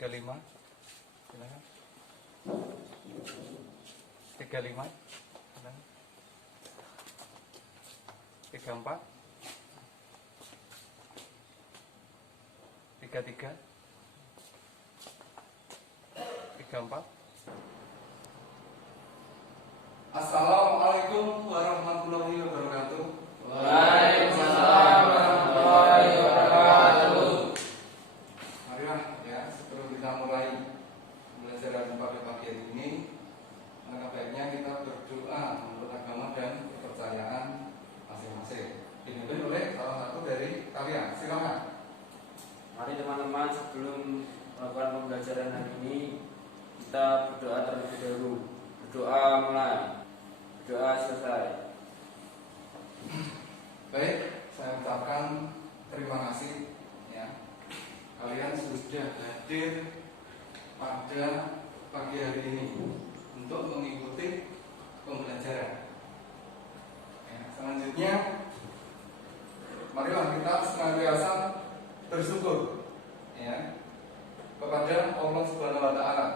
35. Silakan. 35. Silakan. 34. 33. 34. Assalamualaikum warahmatullahi wabarakatuh. Waalaikumsalam warahmatullahi wabarakatuh. Marilah ya, sebelum kita mulai pembelajaran pada pagi hari ini, maka baiknya kita berdoa menurut agama dan kepercayaan masing-masing. Dipimpin oleh salah satu dari kalian. Silakan. Mari teman-teman, sebelum melakukan pembelajaran hari ini, kita berdoa terlebih dahulu. Berdoa mulai, berdoa selesai. Baik, saya ucapkan terima kasih ya. Kalian sudah hadir pada pagi hari ini untuk mengikuti pembelajaran. Ya, selanjutnya, marilah kita senantiasa bersyukur ya kepada Allah Subhanahu wa taala.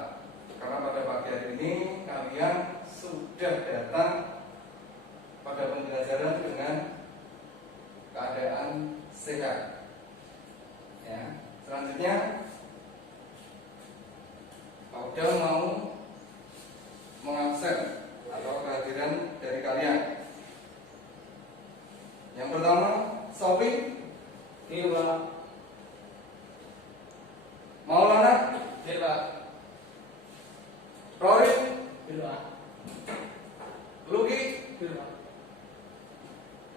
Karena pada pagi hari ini kalian sudah datang pada pembelajaran dengan keadaan sehat. Ya, selanjutnya Pak Udal mau mengabsen atau kehadiran dari kalian. Yang pertama, Sofi. Iya, Maulana. Iya, Rory. Iya, Luki. Iya,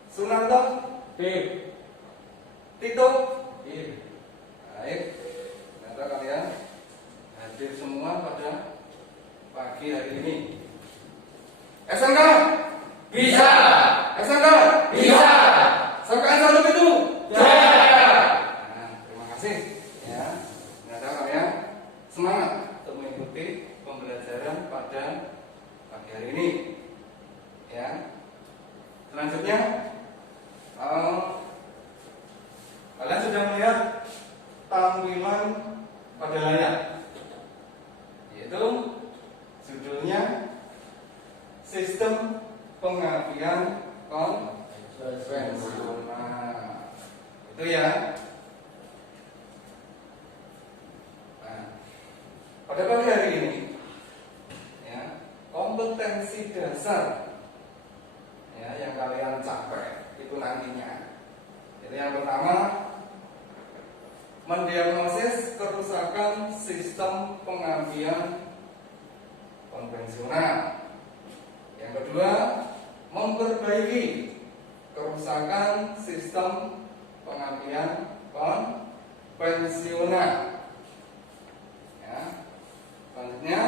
Sunarto. Iya, Tito. Iya. Baik, ternyata kalian hadir semua pada pagi hari ini. SMK Bisa, SMK bisa. SMK 1 itu. Jaya. Nah, terima kasih ya. Ternyata kalian semangat untuk mengikuti pembelajaran pada pagi hari ini. Ya. Selanjutnya, kalian sudah melihat tampilan pada layar, yaitu judulnya Sistem Pengapian Konvensional. Itu ya. Nah, pada pagi hari ini ya, kompetensi dasar ya yang kalian capai itu nantinya. Jadi yang pertama, mendiagnosis kerusakan sistem pengapian konvensional. Yang kedua, memperbaiki kerusakan sistem pengapian konvensional. Ya. Selanjutnya,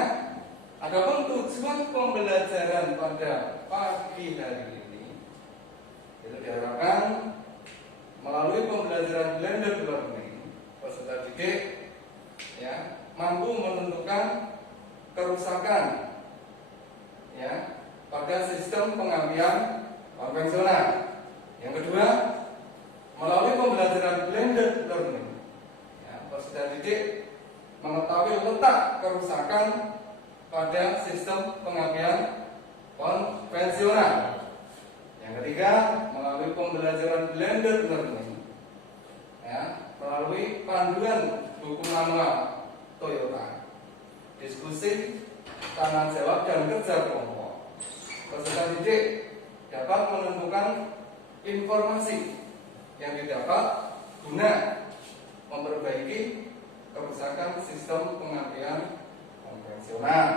adapun tujuan pembelajaran pada pagi hari ini itu diharapkan melalui pembelajaran blended learning, peserta didik ya mampu menentukan kerusakan ya pada sistem pengapian konvensional. Yang kedua, melalui pembelajaran blended learning ya peserta didik mengetahui letak kerusakan pada sistem pengapian konvensional. Yang ketiga, melalui pembelajaran blended learning ya melalui panduan buku manual Toyota, diskusi, tanya jawab dan kerja kelompok, peserta didik dapat menentukan informasi yang didapat guna memperbaiki kerusakan sistem pengapian konvensional.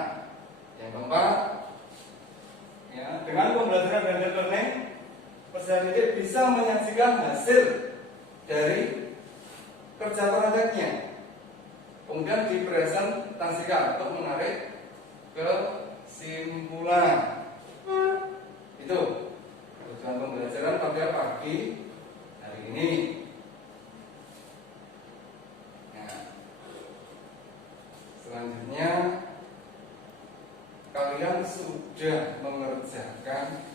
Yang keempat, ya, dengan pembelajaran blended learning, peserta didik bisa menyaksikan hasil dari kerja proyeknya, kemudian dipresentasikan untuk menarik kesimpulan. Itu tujuan pembelajaran pada pagi hari ini. Nah, selanjutnya kalian sudah mengerjakan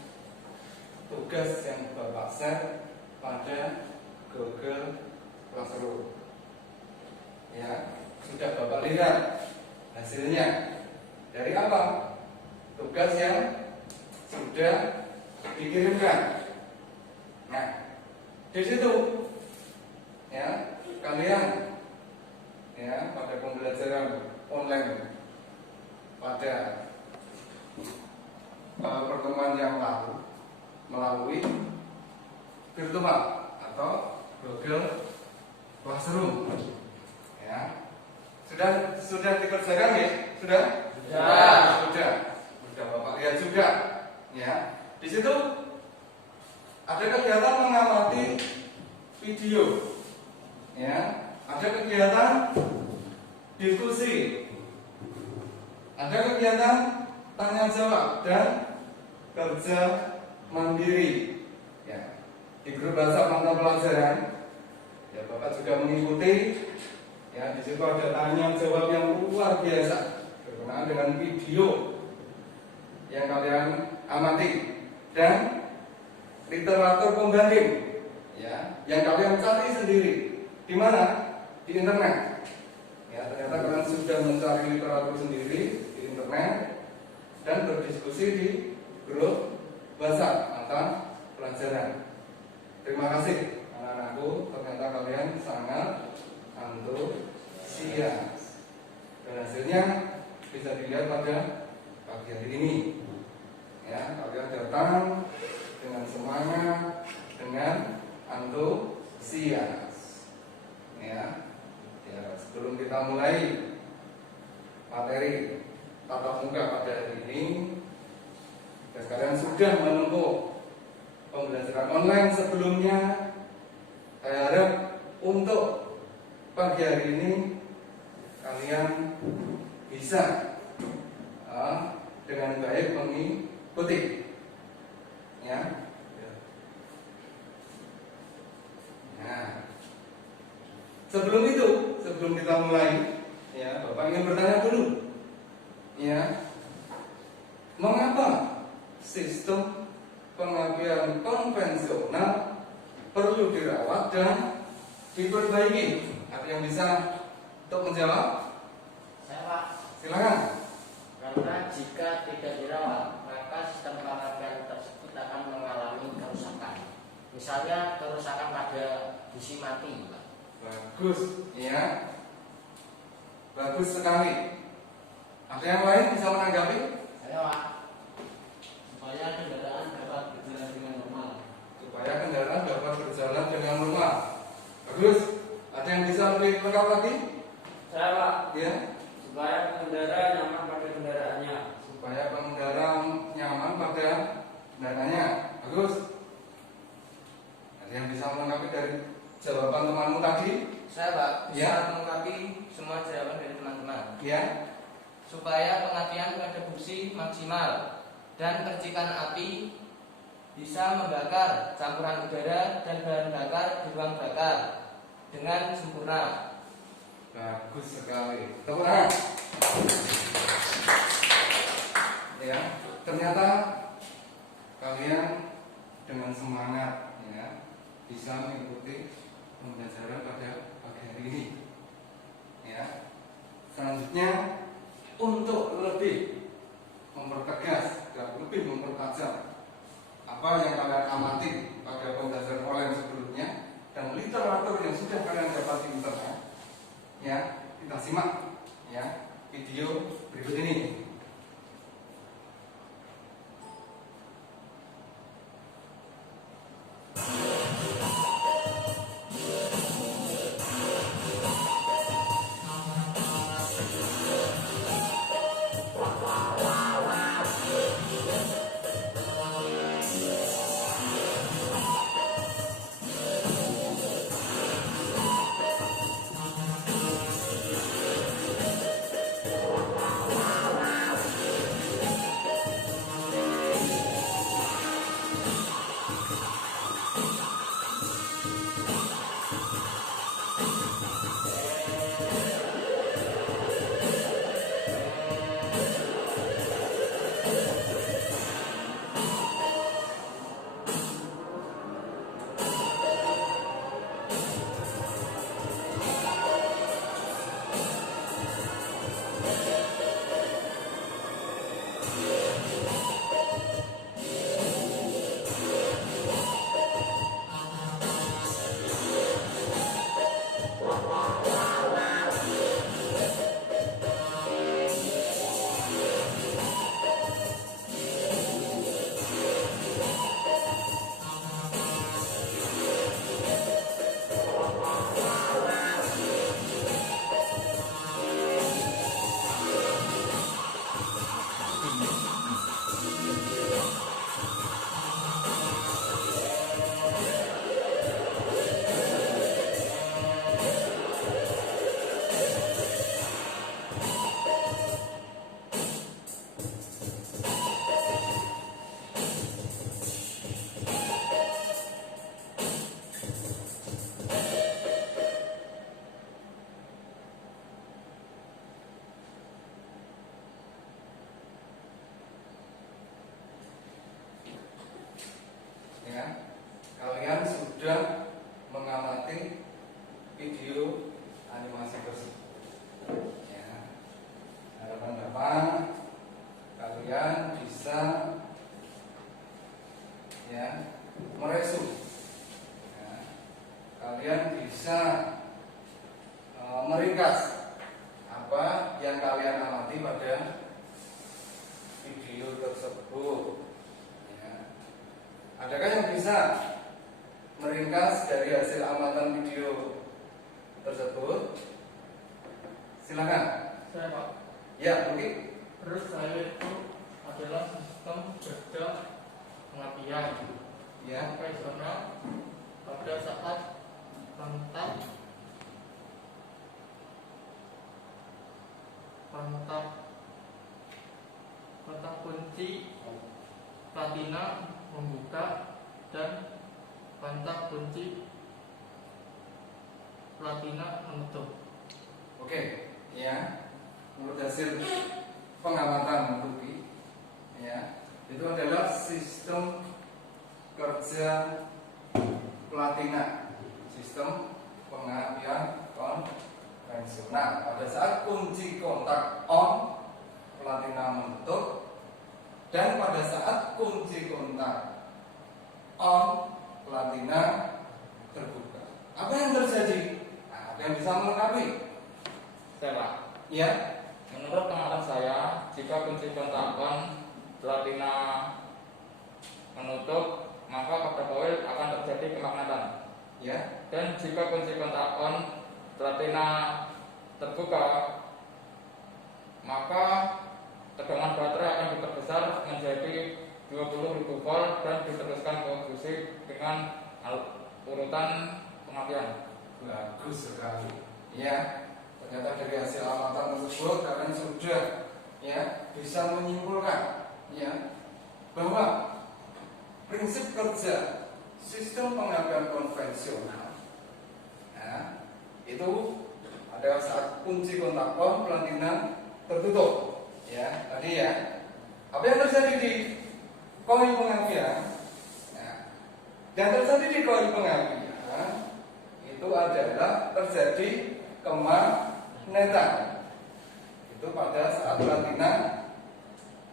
tugas yang Bapak share pada Google Classroom. Ya, sudah Bapak lihat hasilnya. Dari apa? Tugas yang sudah dikirimkan. Nah, di situ ya kalian ya pada pembelajaran online pada pertemuan yang lalu melalui virtual atau Google Classroom ya sudah dikerjakan ya sudah Bapak lihat juga ya di situ ada kegiatan mengamati video ya ada kegiatan diskusi ada kegiatan tanya jawab dan kerja mandiri ya di grup WhatsApp mata pelajaran ya Bapak juga mengikuti ya di situ ada tanya jawab yang luar biasa berkenaan dengan video yang kalian amati dan literatur pembanding ya yang kalian cari sendiri di mana di internet ya ternyata kalian sudah mencari literatur sendiri di internet dan berdiskusi di grup WhatsApp mata pelajaran. Terima kasih anak-anakku, ternyata kalian sangat antusias dan hasilnya bisa dilihat pada pagi hari ini ya kalian datang dengan semangat dengan antusias ya sebelum kita mulai materi tatap muka pada hari ini dan kalian sudah menempuh pembelajaran online sebelumnya. Saya harap untuk pagi hari ini kalian bisa dengan baik mengikuti ya. Nah, sebelum kita mulai ya Bapak ingin bertanya dulu ya mengapa sistem pengapian konvensional perlu dirawat dan diperbaiki? Ada yang bisa untuk menjawab? Saya Pak. Silakan. Karena jika tidak dirawat, maka sistem pengapian tersebut akan mengalami kerusakan. Misalnya kerusakan pada busi mati, Pak. Bagus, ya. Bagus sekali. Ada yang lain bisa menanggapi? Saya Pak. Supaya kendaraan dapat berjalan dengan normal. Supaya kendaraan dapat berjalan dengan normal. Bagus. Ada yang bisa lebih lengkap lagi? Saya Pak. Ya. Supaya pengendara nyaman pada kendaraannya. Supaya pengendara nyaman pada kendaraannya. Bagus. Ada yang bisa melengkapi dari jawaban temanmu tadi? Saya Pak bisa Ya. melengkapi semua jawaban dari teman-teman. Ya. Supaya pengapian pada busi maksimal dan percikan api bisa membakar campuran udara dan bahan bakar di ruang bakar dengan sempurna. Bagus sekali. Tepuk tangan. Ya, ternyata kalian dengan semangat ya bisa mengikuti pembelajaran pada pagi hari ini. Ya. Selanjutnya untuk lebih mempertegas dan lebih mempertajam apa yang kalian amati pada pembelajaran online sebelumnya dan literatur yang sudah kalian dapat di internet, ya kita simak ya video berikut ini. Ya, kalian sudah mengamati video animasi tersebut. Ya, harapan kalian bisa ya meresum. Ya, kalian bisa meringkas apa yang kalian amati pada video tersebut. Adakah yang bisa meringkas dari hasil amatan video tersebut? Silakan. Saya Pak. Ya, mungkin. Terus saya itu adalah sistem kerja pengabdian. Ya. Sampai sana pada saat kontak kunci platina membuka dan kontak kunci platina menutup. Oke, ya. Menurut hasil pengamatan Ruby, ya, itu adalah sistem kerja platina, sistem pengapian konvensional. Pada saat kunci kontak on, platina menutup, dan pada saat kunci kontak on, platina terbuka. Apa yang terjadi? Nah, ada yang bisa melengkapi? Saya Pak. Ya. Menurut pengamatan saya, jika kunci kontak on platina menutup, maka pada koil akan terjadi kemagnatan. Ya. Dan jika kunci kontak on platina terbuka, maka tegangan baterai akan diperbesar menjadi 20.000 volt dan diteruskan ke busi dengan urutan pengapian. Bagus sekali. Ya. Ternyata dari hasil amatan tersebut kalian sudah ya bisa menyimpulkan ya bahwa prinsip kerja sistem pengapian konvensional ya, itu ada saat kunci kontak on platina tertutup ya tadi ya. Apa yang terjadi di koil pengapian ya, yang terjadi di koil pengapian itu adalah terjadi kemagnetan itu pada saat platina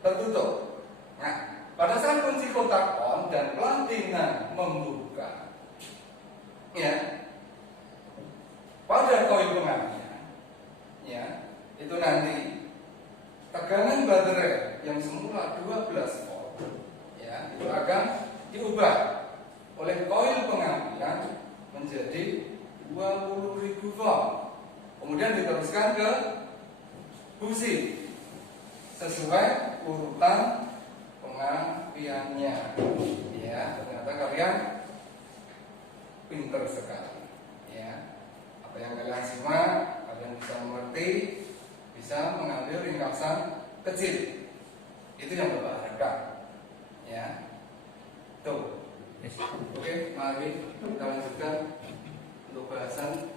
tertutup. Nah, pada saat kunci kontak on dan platina membuka, ya, pada koil pengapian, ya, itu nanti tegangan baterai yang semula 12 volt, ya, itu akan diubah oleh koil pengapian menjadi 20.000 volt. Kemudian diteruskan ke busi sesuai urutan pengapiannya. Ya, ternyata kalian pinter sekali. Ya, apa yang kalian simak, kalian bisa mengerti, bisa mengambil ringkasan kecil. Itu yang Bapak harapkan. Ya, tuh. Oke, mari kita lanjutkan untuk bahasan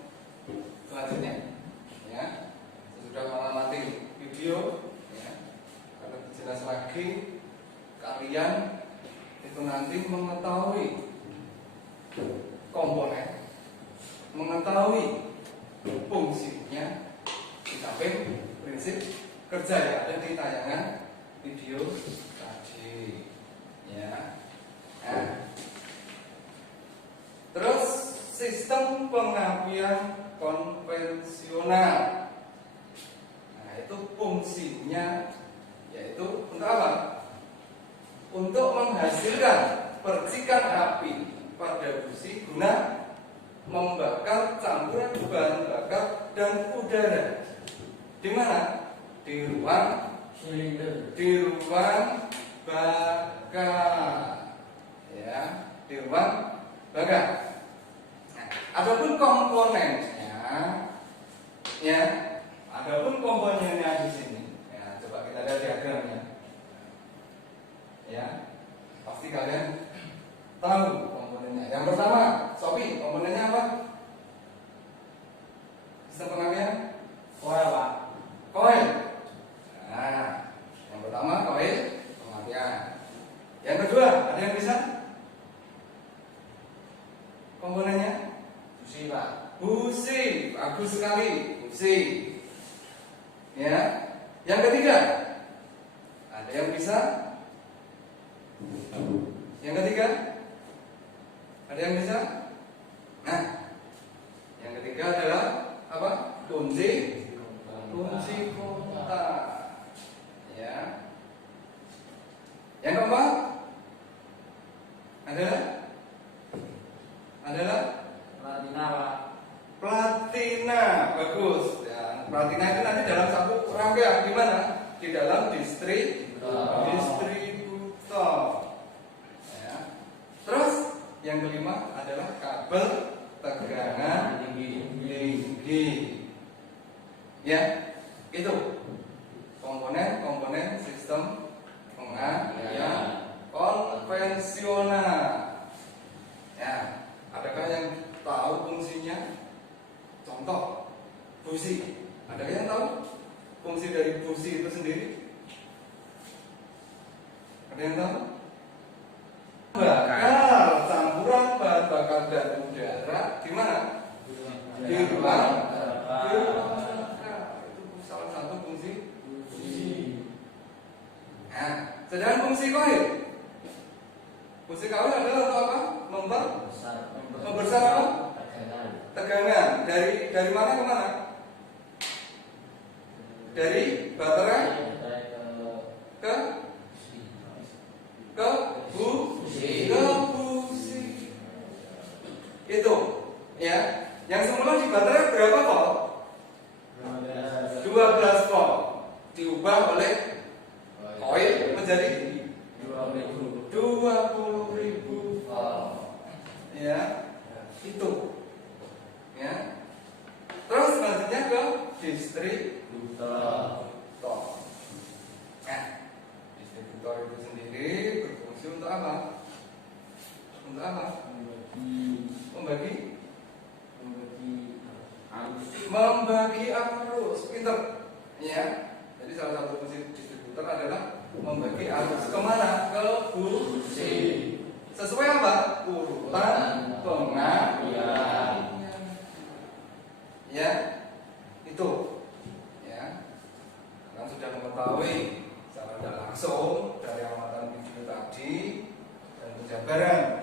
selanjutnya. Ya, sesudah mengamati video, ya, akan lebih jelas lagi kalian itu nanti mengetahui komponen, mengetahui fungsinya di samping prinsip kerja yang ada di tayangan video tadi, ya. Nah, terus sistem pengapian konvensional. Nah, itu fungsinya yaitu untuk apa? Untuk menghasilkan percikan api pada busi guna membakar campuran bahan bakar dan udara. Di mana? Di ruang Silinder. di ruang bakar, ya, di ruang bakar. Nah, adapun komponennya, ya, adapun komponennya di sini, ya, coba kita lihat diagramnya, ya, pasti kalian tahu komponennya. Yang pertama, Sophie, komponennya apa? Sistem pengapian? Koil, Pak. Koil. Nah, yang pertama koil pengapian. Yang kedua, ada yang bisa? Komponennya? Busi, Pak. Busi, bagus sekali, busi. Ya. Yang ketiga, ada yang bisa? Yang ketiga, ada yang bisa? Nah, yang ketiga adalah apa? Kunci kontak. Ya. Yang keempat adalah Platina, Pak. platina. Bagus. Ya, platina itu nanti dalam satu rangkaian di mana? Di dalam distributor. Ya. Terus yang kelima adalah kabel tegangan tinggi. Ya, itu komponen sistem pengapian konvensional. Ya, adakah yang tahu fungsinya? Contoh, busi. Adakah yang tahu fungsi dari busi itu sendiri? Ada yang tahu? Bakar campuran bahan bakar dan udara di mana? Di ruang bakar. Itu salah satu fungsi. Nah, sedangkan fungsi koil. Fungsi koil adalah untuk apa? Membesar apa? Tegangan dari mana ke mana? Dari baterai ke busi. Itu, ya. Yang semula di baterai berapa volt? 12 volt. Diubah oleh koil menjadi 20.000 volt. Ya, itu. Ya. Terus selanjutnya ke distributor. Nah, distributor itu sendiri berfungsi untuk apa? Untuk apa? Membagi arus. Pinter. Ya. Jadi salah satu fungsi distributor adalah membagi arus kemana? Ke busi. Sesuai apa? Urutan pengapian. Ya, itu. Ya, kalian sudah mengetahui secara tidak langsung dari amatan video tadi dan penjabaran.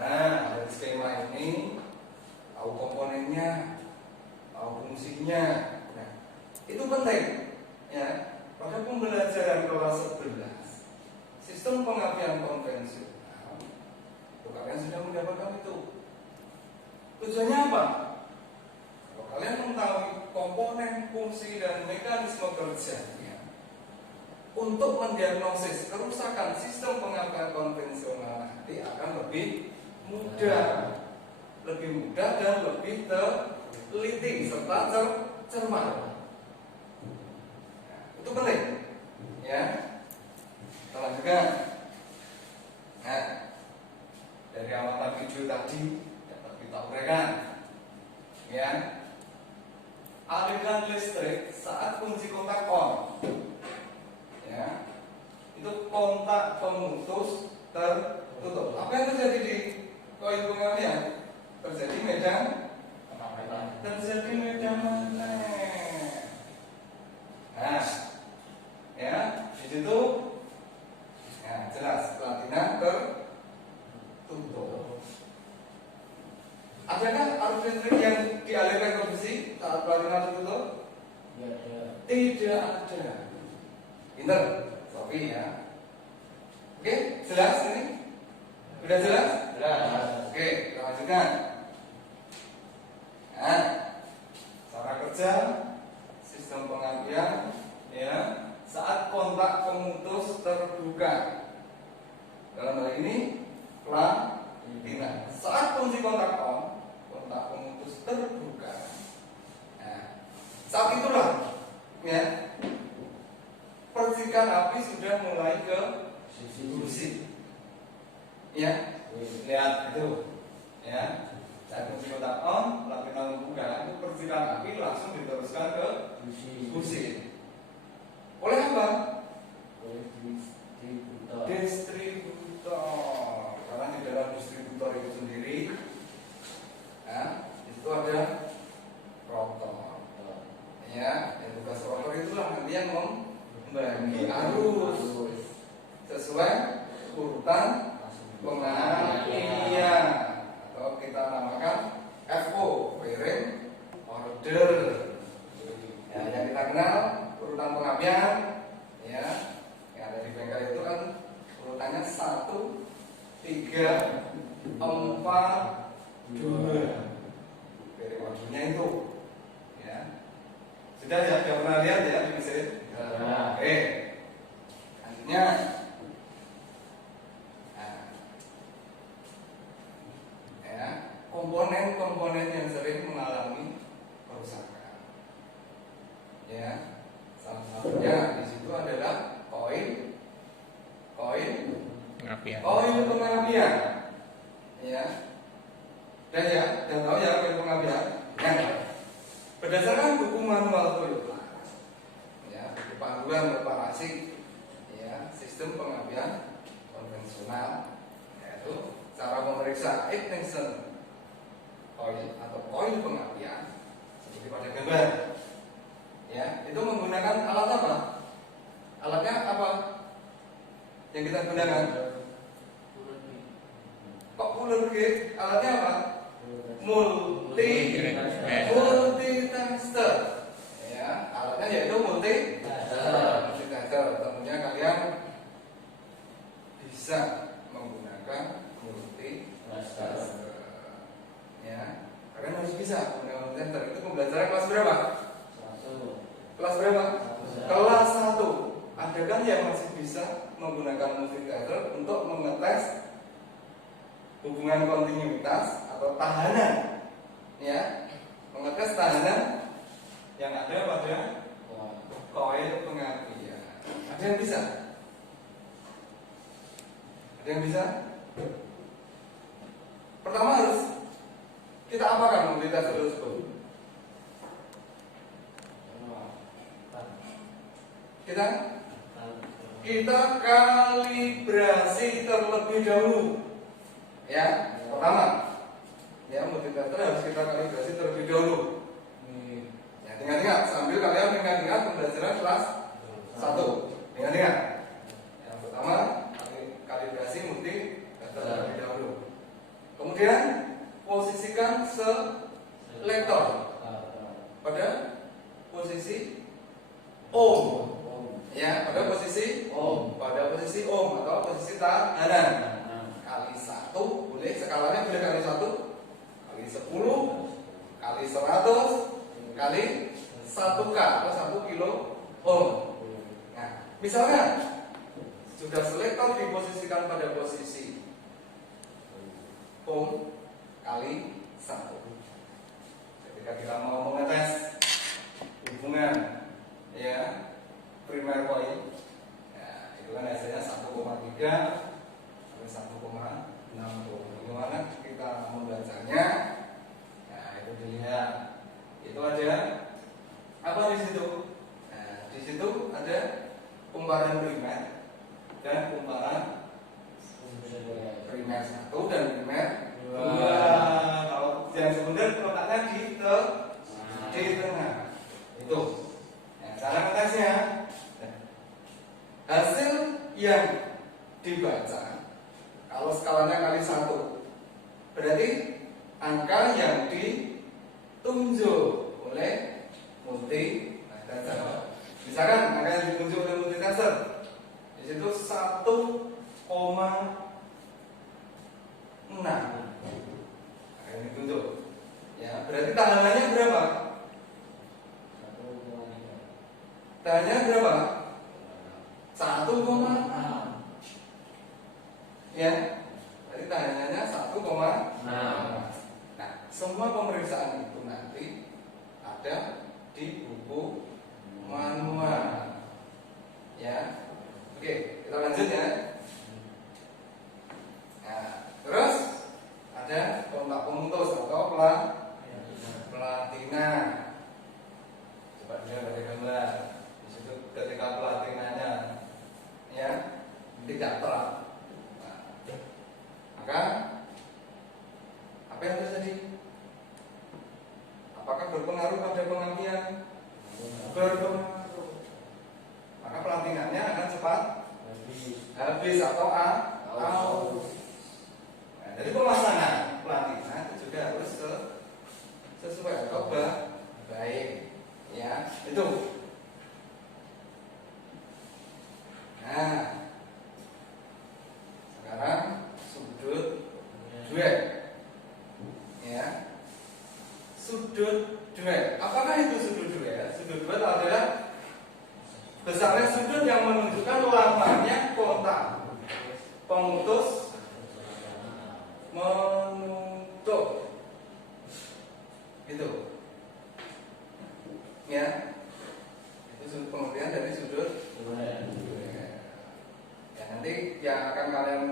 Nah, dari skema ini tahu komponennya, tahu fungsinya. Nah, itu penting. Ya, pada pembelajaran kelas 11 sistem pengapian konvensional, kalian sudah mendapatkan itu. Tujuannya apa? Kalau kalian mengetahui komponen, fungsi, dan mekanisme kerjanya untuk mendiagnosis kerusakan sistem pengapian konvensional nanti akan lebih mudah dan lebih teliti serta cermat. Itu penting, ya. Kita lanjutkan. Nah, dari amatan video tadi dapat kita uraikan, ya. Aliran listrik saat kunci kontak on, ya, itu kontak pemutus tertutup. Apa yang terjadi di koil pengapian? Terjadi medan magnet. Nah, ya, di situ Pinter, Sofi ya. Oke, jelas ini? Sudah jelas? Jelas. Oke, kita lanjutkan. Nah, cara kerja sistem pengapian ya saat kontak pemutus terbuka. Dalam hal ini platina. Saat kunci kontak on, kontak pemutus terbuka. Nah, saat itulah ya percikan api sudah mulai ke busi. Ya, lihat itu ya. Saat kunci kontak on, platina membuka, itu percikan api langsung diteruskan ke busi. Oleh apa? Distributor. Karena di dalam distributor itu sendiri, ya, itu ada rotor. Ya, yang tugas rotor itulah nanti yang membagi arus sesuai urutan pengapian atau kita namakan FO, firing order. Ya, yang kita kenal urutan pengapian, ya, yang ada di bengkel itu kan urutannya 1, 3, 4, 2. Firing ordernya itu, ya. Sudah ya, sudah pernah lihat ya di mesin? Oke. Selanjutnya. Komponen-komponen yang sering mengalami kerusakan. Ya, salah satunya di situ adalah koil pengapian. Ya, dan tahu ya koil pengapian. Ya, berdasarkan buku manual Toyota, ya, buku panduan reparasi, ya, sistem pengapian konvensional, yaitu cara memeriksa ignition koil atau koil pengapian seperti pada gambar, ya, itu menggunakan alat apa? Alatnya apa yang kita gunakan? Kok puller gate? Alatnya apa? Multitester, ya, alatnya yaitu multitester. Tentunya kalian bisa menggunakan multitester. Ya, kalian harus bisa menggunakan multitester. Itu pembelajaran kelas berapa? Kelas berapa? Kelas 1. Ada kan yang masih bisa menggunakan multitester untuk mengetes hubungan kontinuitas atau tahanan, ya, mengetes tahanan yang ada pada koil pengapian. Ada yang bisa? Ada yang bisa? Pertama harus kita apakan multitester tersebut? Kita kalibrasi terlebih dahulu. Ya, pertama, ya, multitester harus kita kalibrasi terlebih dahulu. Ya, ingat-ingat sambil kalian ingat-ingat pembelajaran kelas 1. Ingat-ingat. Yang pertama, kalibrasi multitester terlebih dahulu. Kemudian posisikan selektor pada posisi ohm. Ya, pada posisi ohm, atau posisi tahanan. Kali 1 boleh, skalanya boleh kali 1, kali 10, kali 100, kali 1K atau 1 kilo ohm. Nah, misalnya sudah selektor diposisikan pada posisi ohm kali 1. Ketika kita mau mengetes hubungan, ya, primer coil, ya, itu kan hasilnya 1,3 sampai 1,60. Bagaimana kita membacanya? Nah, itu dilihat. Itu ada apa di situ? Nah, di situ ada kumparan primer dan kumparan primer 1 dan primer 2. Kalau yang sekunder letaknya di tengah. Itu. Nah, cara ngetesnya. Hasil yang dibaca kalau skalanya kali 1 berarti angka yang ditunjuk oleh multitester. Misalkan angka yang ditunjuk oleh multitester di situ 1,6. Angka yang ditunjuk. Ya, berarti tahanannya berapa? Tahanannya berapa? 1,6. Ya, berarti tahanannya 1,6. Nah, semua pemeriksaan itu nanti ada di buku manual. Ya, oke, kita lanjut ya. Nah, terus ada kontak pemutus atau platina. Coba dilihat dari gambar. Di situ ketika platinanya ya tidak terang, nah, maka apa yang terjadi? Apakah berpengaruh pada pengambilan? Berpengaruh. Maka platinanya akan cepat habis atau aus. Nah, jadi pemasangan platina itu juga harus sesuai atau baik, ya itu. Nah, sekarang sudut duel, ya. Sudut duel. Apakah itu sudut duel? Sudut duel adalah besarnya sudut yang menunjukkan lamanya kontak pemutus menutup. Itu. Ya. Itu pengertian dari sudut duel. Ya, nanti yang akan kalian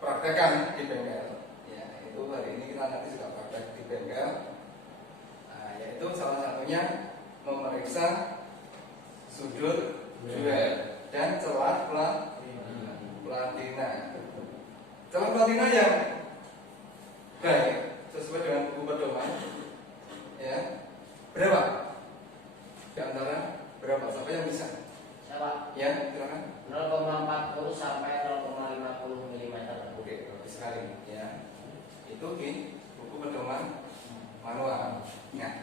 praktekkan di bengkel. Ya, itu hari ini kita nanti juga praktek di bengkel. Yaitu salah satunya memeriksa sudut duel dan celah platina. Celah platina yang baik sesuai dengan buku pedoman, ya berapa? Di antara berapa? Siapa yang bisa? Siapa? Ya, silakan. 0,40 sampai 0,50 mm. Oke, bagus sekali. Ya, itu di buku pedoman manual. Nah,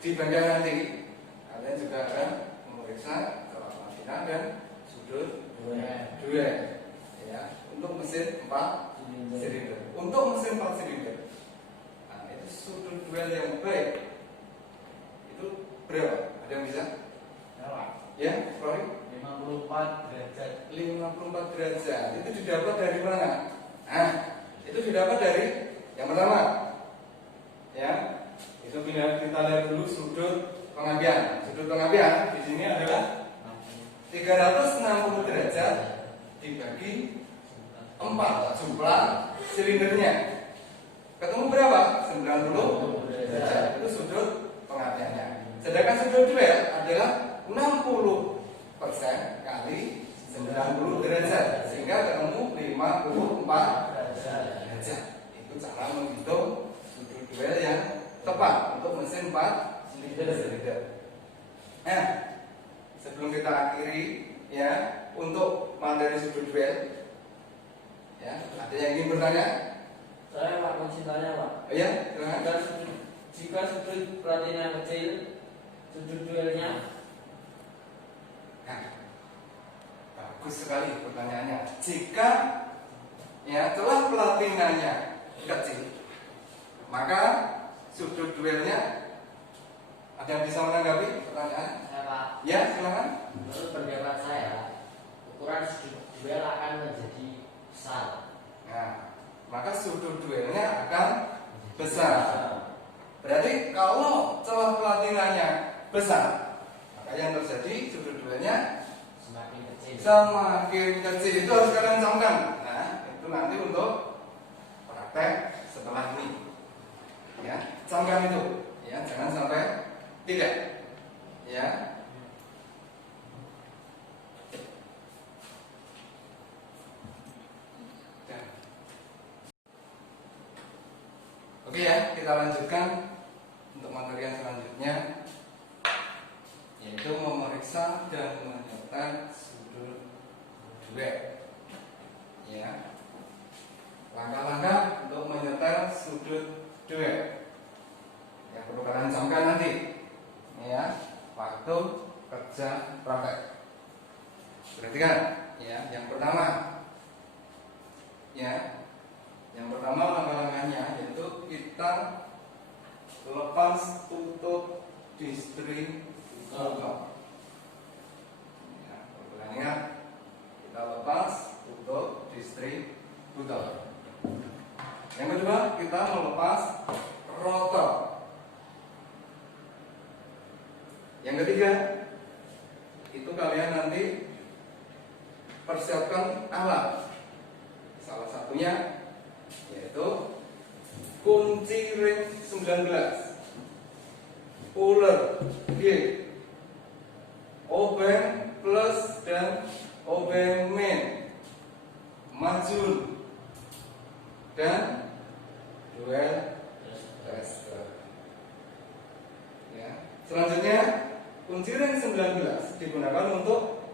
di bengkel nanti kalian juga akan memeriksa celah platina dan sudut duel. Ya, untuk mesin 4 silinder. Untuk mesin 4 silinder. Nah, itu sudut duel yang baik. Itu berapa? Ada yang bisa? Ya, Rory? 54 derajat. 54 derajat. Itu didapat dari mana? Nah, itu didapat dari yang pertama. Ya. Itu kita lihat dulu sudut pengambilan. Sudut pengambilan di sini adalah 360 derajat dibagi 4 jumlah silindernya. Ketemu berapa? 90 derajat. Itu sudut pengambilannya. Sedangkan sudut duel adalah 60% kali 90 derajat sehingga ketemu 54 derajat. Itu cara menghitung sudut duel yang tepat untuk mesin 4 silinder. Nah, sebelum kita akhiri ya untuk materi sudut duel, ya ada yang ingin bertanya? Saya Pak kunci tanya Pak. Oh ya, silakan. Jika sudut platina kecil, sudut duelnya. Nah, bagus sekali pertanyaannya. Jika ya celah platinanya kecil, maka sudut duelnya ada yang bisa menanggapi pertanyaan? Saya Pak. Ya, silakan. Menurut pendapat saya, ukuran sudut duel akan menjadi besar. Nah, maka sudut duelnya akan besar. Berarti kalau celah platinanya besar, maka yang terjadi sudut duelnya Semakin kecil. semakin kecil. Itu harus kalian camkan. Nah, itu nanti untuk praktek setelah ini. Ya, camkan itu. Ya, jangan sampai tidak. Ya. Oke ya, kita lanjutkan untuk materi yang selanjutnya, yaitu memeriksa dan menyetel sudut duel. Ya, langkah-langkah untuk menyetel sudut duel yang perlu kalian camkan nanti. Ya, waktu kerja melepas untuk distributor. Yang kedua, kita melepas rotor. Yang ketiga, itu kalian nanti persiapkan alat. Salah satunya yaitu kunci ring 19, puller gate, obeng plus dan obeng main, majun, dan dual tester. Ya. Selanjutnya, kunci ring 19 digunakan untuk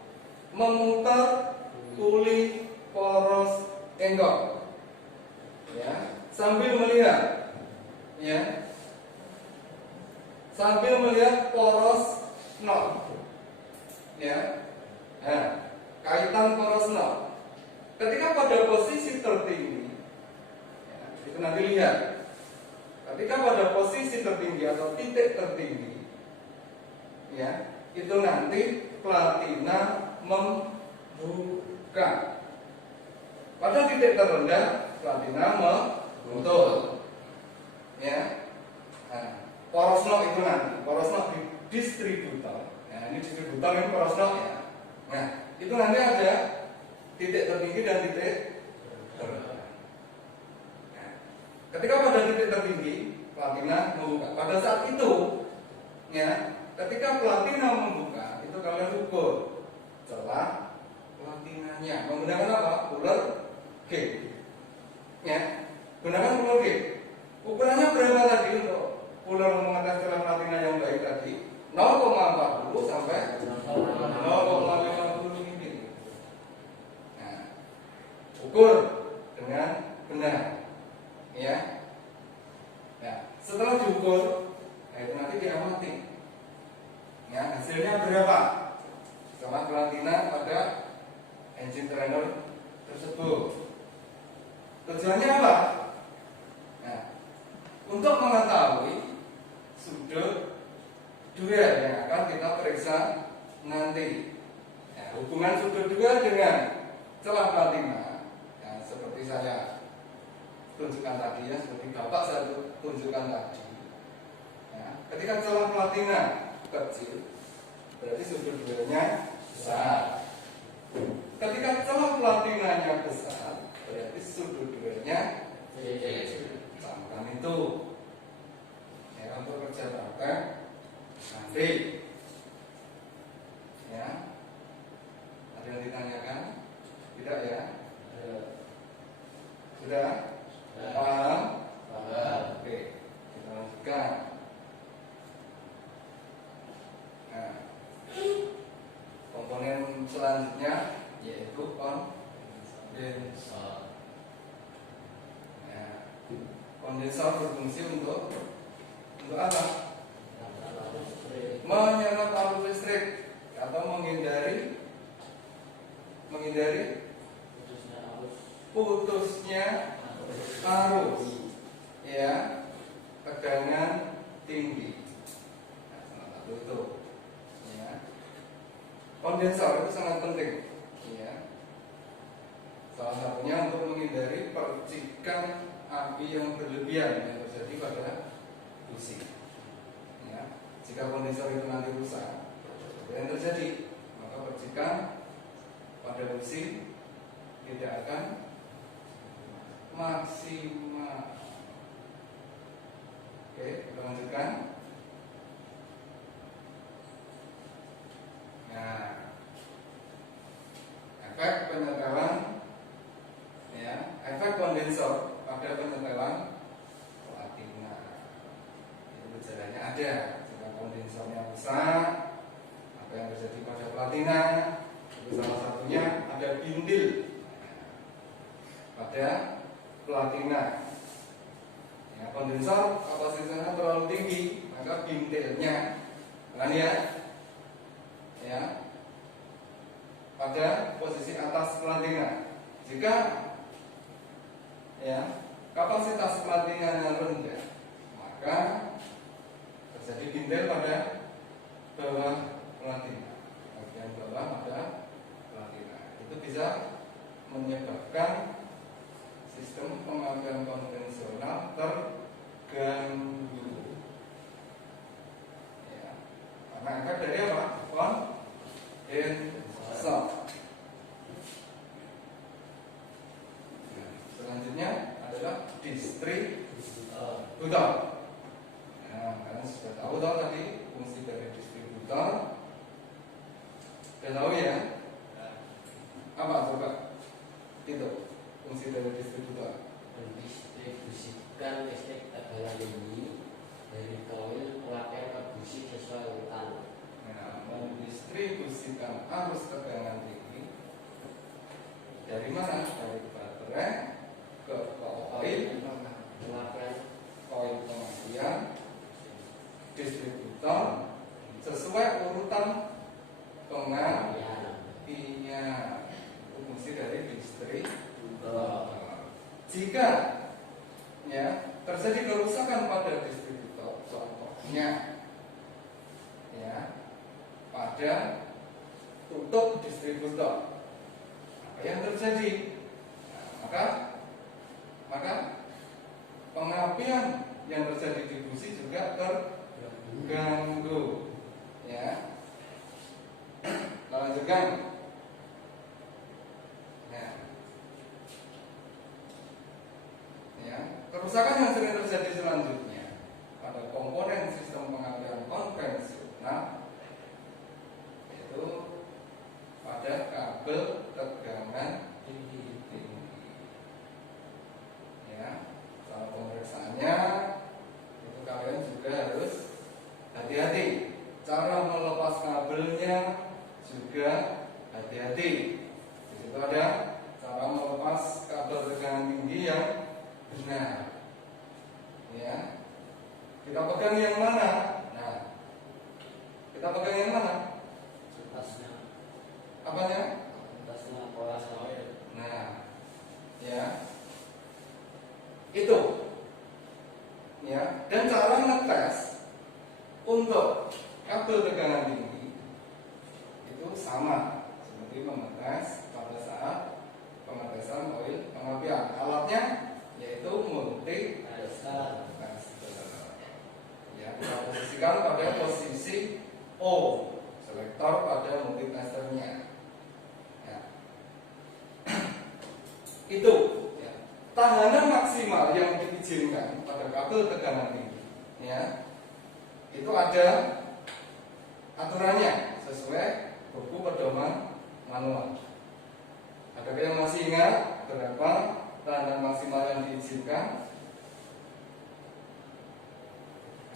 memutar kuli poros engkol, ya, sambil melihat, ya, sambil melihat poros knot, ya. Nah, kaitan poros knot. Ketika pada posisi tertinggi, ya, itu nanti lihat. Ketika pada posisi tertinggi atau titik tertinggi, ya, itu nanti platina membuka. Pada titik terendah platina menutup. Ya. Nah, poros knot itu nanti, poros knot di distributor. Ya, ini distributor ini poros knot ya. Nah, itu nanti ada titik tertinggi dan titik terendah. Nah, ketika pada titik tertinggi platina membuka. Pada saat itu, ya, ketika platina membuka, itu kalian ukur celah platinanya menggunakan apa? Puller gate. Ya, gunakan puller gate. Ukurannya berapa tadi untuk puller mengetes celah platina yang baik tadi? 0,40 sampai 0,50 mm. Nah, ukur dengan benar. Ya. Nah, setelah diukur, nah itu nanti diamati. Ya, hasilnya berapa? Celah platina pada engine trainer tersebut. Tujuannya apa? Nah, untuk mengetahui sudut duel yang akan kita periksa nanti. Ya, hubungan sudut duel dengan celah platina, ya, seperti saya tunjukkan tadi, ya, seperti Bapak saya tunjukkan tadi. Ya, ketika celah platina kecil, berarti sudut duelnya besar. Ketika celah platinanya besar, berarti sudut duelnya kecil. Camkan itu. Ya, untuk kerja praktek nanti. Ya. Ada yang ditanyakan? Tidak ya? Sudah? Paham? Oke, kita lanjutkan. Nah, komponen selanjutnya yaitu kondensor. Ya, kondensor berfungsi untuk apa? Menyerap arus listrik atau menghindari putusnya arus, ya, tegangan tinggi. Nah, salah satu itu. Ya. Kondensor itu sangat penting, ya. Salah satunya untuk menghindari percikan api yang berlebihan yang terjadi pada busi. Ya. Jika kondensor itu nanti rusak, yang terjadi, maka percikan pada busi tidak akan maksimal. Oke, kita lanjutkan. Nah, efek penyetelan, ya, efek kondensor pada penyetelan platina. Itu gejalanya ada. Jika kondensornya rusak, apa yang terjadi pada platina? Itu salah satunya ada bintil pada platina. Ya, kondensor kapasitasnya terlalu tinggi, maka bintilnya, kan ya, pada posisi atas platina. Jika, ya, kapasitas platinanya rendah, maka terjadi bintil pada bawah platina. Bagian bawah pada platina. Itu bisa menyebabkan sistem pengapian konvensional terganggu. Ya. Karena efek dari apa? Kondensat. Nah, selanjutnya adalah distributor. Nah, kalian sudah tahu tadi fungsi dari distributor. Sudah tahu ya? Apa coba? Itu fungsi dari distributor. Mendistribusikan listrik tegangan tinggi dari koil pengapian ke busi sesuai urutan. Nah, mendistribusikan arus tegangan tinggi dari mana? Dari baterai ke koil pengapian distributor sesuai urutan pengapian. Fungsi dari distributor. Jika ya terjadi kerusakan pada distributor, contohnya ya pada tutup distributor, apa yang terjadi? Nah, maka pengapian yang terjadi di busi juga terganggu. Ya, kita lanjutkan. Kerusakan yang sering terjadi selanjutnya pada komponen sistem pengapian konvensional yaitu pada kabel tegangan tinggi. Ya, kalau pemeriksaannya itu kalian juga harus hati-hati. Cara melepas kabelnya juga hati-hati. Di situ ada cara melepas kabel tegangan tinggi yang benar. Ya, kita pegang yang mana? Nah, kita pegang yang mana? Atasnya. Apanya? Atasnya pola koil. Nah, ya, itu. Ya, dan cara ngetes untuk kabel tegangan tinggi itu sama seperti mengetes pada saat pengetesan koil pengapian. Alatnya yaitu multi tester. Ya, kita posisikan pada posisi O, selektor pada multi testernya. Ya. Itu ya. Tahanan maksimal yang diizinkan pada kabel tegangan tinggi, ya, itu ada aturannya sesuai buku pedoman manual. Ada yang masih ingat berapa tahanan maksimal yang diizinkan?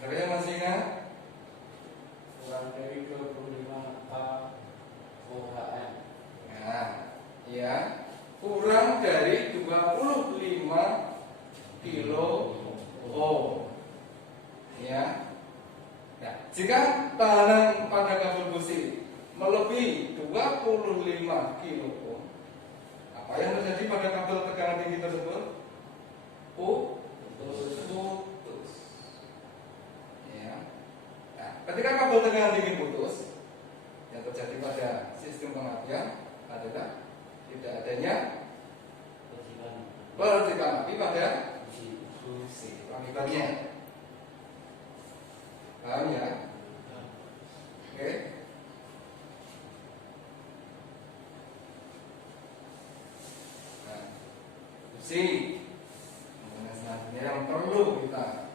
Ada yang masih ingat? Kurang dari 25 KOHM. Nah, ya, kurang dari 25 kilo ohm. Ya. Nah, jika tahanan pada kabel busi melebihi 25 kilo ohm, apa yang terjadi pada kabel tegangan tinggi tersebut? Putus. Ya. Nah, ketika kabel tegangan tinggi putus, yang terjadi pada sistem pengapian adalah tidak adanya percikan api pada busi. Akibatnya, paham ya? Oke. Nah, busi. Kemudian selanjutnya yang perlu kita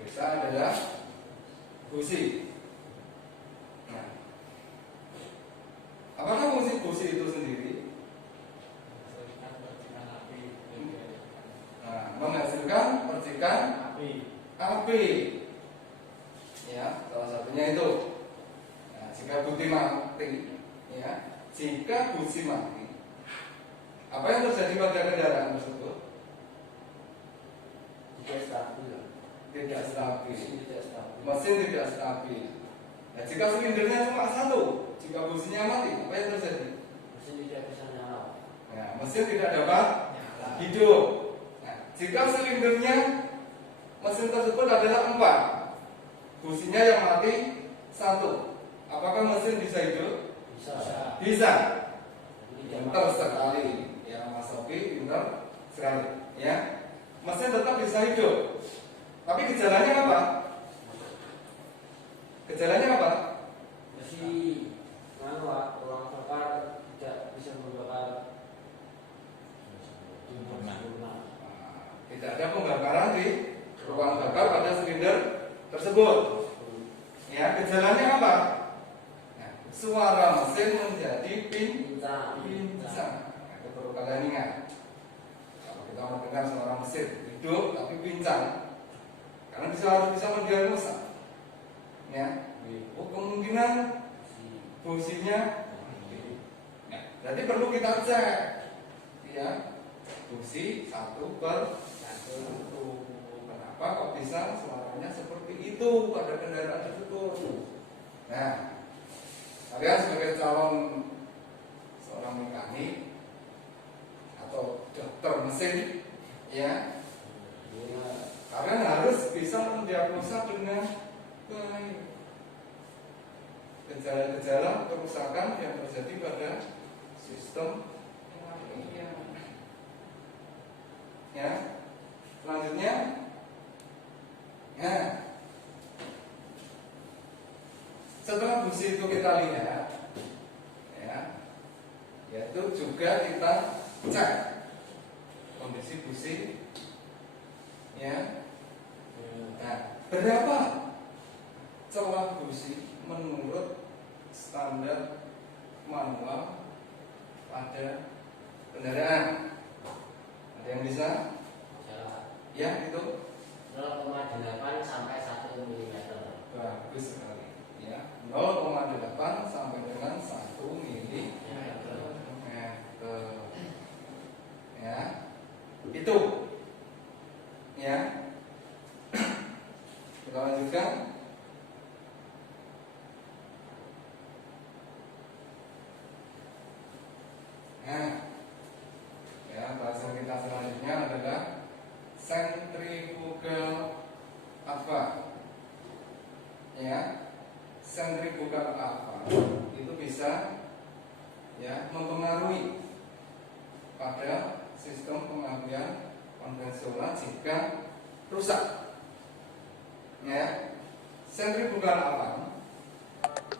periksa adalah busi. Nah, apakah fungsi busi itu sendiri? Nah, menghasilkan percikan api. Ya, salah satunya itu. Nah, jika busi mati, ya, jika busi mati, apa yang terjadi pada kendaraan tersebut? Tidak stabil. Tidak stabil. Tidak stabil. Mesin tidak stabil. Nah, jika silindernya cuma satu, jika businya mati, apa yang terjadi? Mesin tidak bisa nyala. Nah, mesin tidak dapat hidup. Nah, jika silindernya mesin tersebut adalah 4, businya yang mati 1, apakah mesin bisa hidup? Bisa. Bisa. Pintar sekali, sekali, ya. Mesin tetap bisa hidup, tapi gejalanya apa? Gejalanya apa? Masih ruang bakar tidak bisa membakar sempurna. Tidak ada pembakaran di ruang bakar pada silinder tersebut. Ya, gejalanya apa? Nah, suara mesin menjadi pincang. Nah, itu perlu kalian ingat. Kalau kita mendengar suara mesin hidup tapi pincang, karena harus bisa mendiagnosa. Ya, kemungkinan businya. Nah, berarti perlu kita cek. Ya, busi 1/1. Kenapa kok bisa suaranya seperti itu pada kendaraan tersebut? Nah, kalian sebagai calon seorang mekanik atau dokter mesin, ya, kalian harus bisa mendiagnosa dengan baik gejala-gejala kerusakan yang terjadi pada sistem pengalihan. Ya, selanjutnya, ya, setelah busi itu kita lihat, ya, yaitu juga kita cek kondisi busi, ya. Nah, berapa celah busi menurut standar manual pada kendaraan? Ada yang bisa? Ya, itu 0,8 sampai 1 mm. bagus sekali. Ya, 0,8 sampai dengan 1 mm. Ya, itu. Ya, kita lanjutkan. Nah, ya, bahasa kita selanjutnya adalah sentrifugal apa? Ya, sentrifugal apa? Itu bisa, ya, mempengaruhi pada sistem pengalihan konvensional jika rusak. Ya, sentrifugal apa?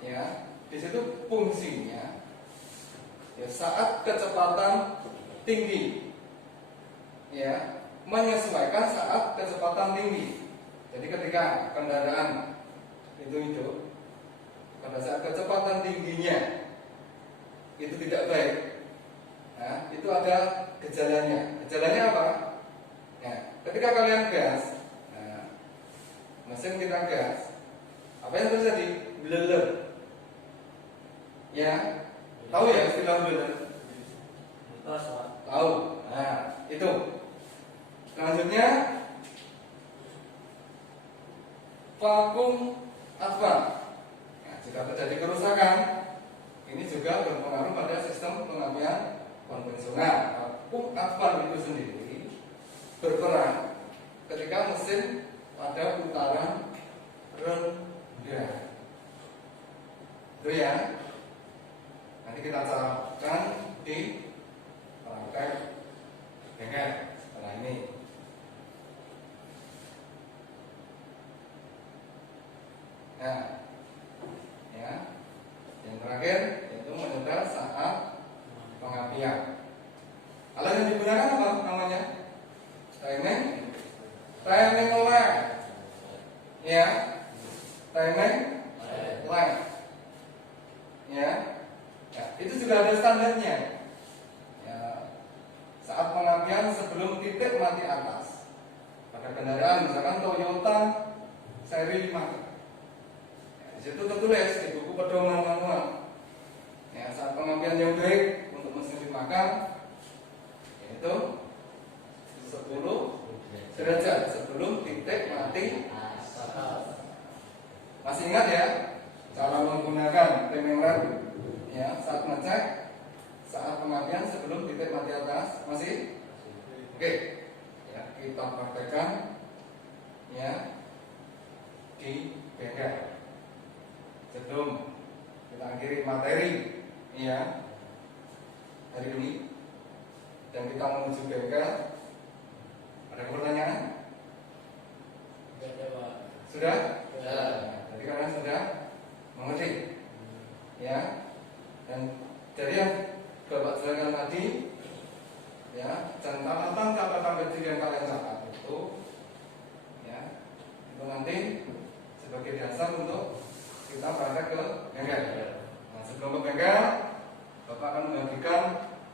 Ya, di situ fungsinya, ya, saat kecepatan tinggi, ya, menyesuaikan saat kecepatan tinggi. Jadi ketika kendaraan itu hidup pada saat kecepatan tingginya itu tidak baik, nah, itu ada gejalanya. Gejalanya apa? Ya, ketika kalian gas, nah, mesin kita gas, apa yang terjadi? Bleler. Ya, tahu ya istilah bleler? Tahu. Nah, itu. Selanjutnya, vakum apa? Nah, jika terjadi kerusakan, ini juga berpengaruh pada sistem pengalihan konvensional. Vakum apa itu sendiri berperan ketika mesin pada putaran rendah. Itu ya. Nanti kita caranya di praktek bengkel setelah ini. Nah, ya, yang terakhir yaitu menyetel saat pengapian. Alat yang digunakan apa namanya? Timing lag. Ya, timing lag. Ya, ya, itu juga ada standarnya. Ya, saat pengapian sebelum titik mati atas pada kendaraan, misalkan Toyota seri 5. Di situ tertulis di buku pedoman manual. Ya, saat pengapian yang baik untuk mesin dimakan yaitu 10 derajat sebelum titik mati. Masih ingat ya cara menggunakan timing lag? Ya, saat ngecek saat pengapian sebelum titik mati atas. Masih? Oke. Ya, kita praktekkan ya di bengkel. Sebelum kita akhiri materi ya hari ini dan kita menuju bengkel, Ada pertanyaan? Tidak ada, Pak. Sudah? Ya. Jadi kalian sudah mengerti, ya. Dan dari yang Bapak jelaskan tadi, ya, dan catatan kecil yang kalian catat itu, ya, itu nanti sebagai dasar untuk kita praktek ke bengkel. Nah, sebelum ke bengkel, Bapak akan membagikan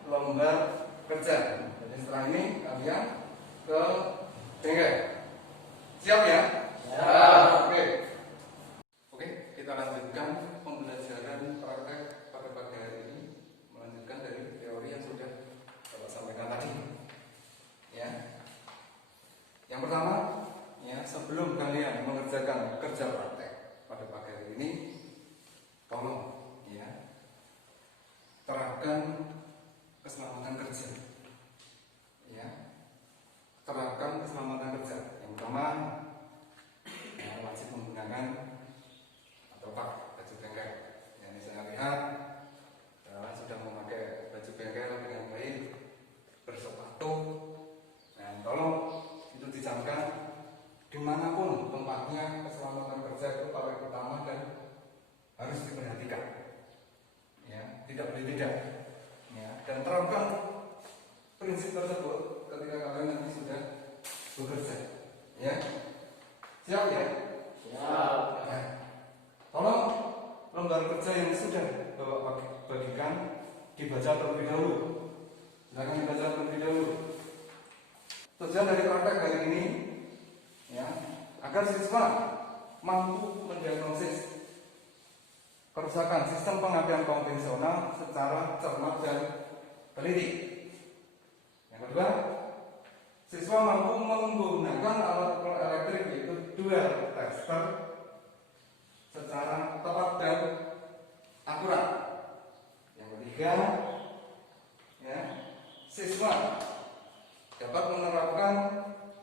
lembar kerja. Jadi setelah ini kalian ke bengkel. Siap ya? Oke. Oke, kita lanjutkan pembelajaran praktek pada pagi hari ini. Melanjutkan dari teori yang sudah Bapak sampaikan tadi. Ya. Yang pertama, ya, sebelum kalian mengerjakan kerja praktek pada pagi hari ini, tolong, ya, terapkan keselamatan kerja. Ya. Terapkan keselamatan kerja. Yang pertama, ya, wajib menggunakan atau baju bengkel. Yang saya lihat, kalian sudah memakai baju bengkel dengan baik, bersepatu. Nah, tolong itu dijaga dimanapun tempatnya. Keselamatan kerja itu paling utama dan harus diperhatikan. Ya, tidak boleh tidak. Ya, dan terapkan prinsip tersebut ketika kalian nanti sudah bekerja. Ya, siap ya? Siap. Nah, tolong lembar kerja yang sudah Bapak bagikan dibaca terlebih dahulu. Silakan dibaca terlebih dahulu. Tujuan dari praktek hari ini, ya, agar siswa mampu mendiagnosis kerusakan sistem pengapian konvensional secara cermat dan teliti. Yang kedua, siswa mampu menggunakan alat ukur elektrik yaitu dual tester secara tepat dan akurat. Yang ketiga, ya, siswa dapat menerapkan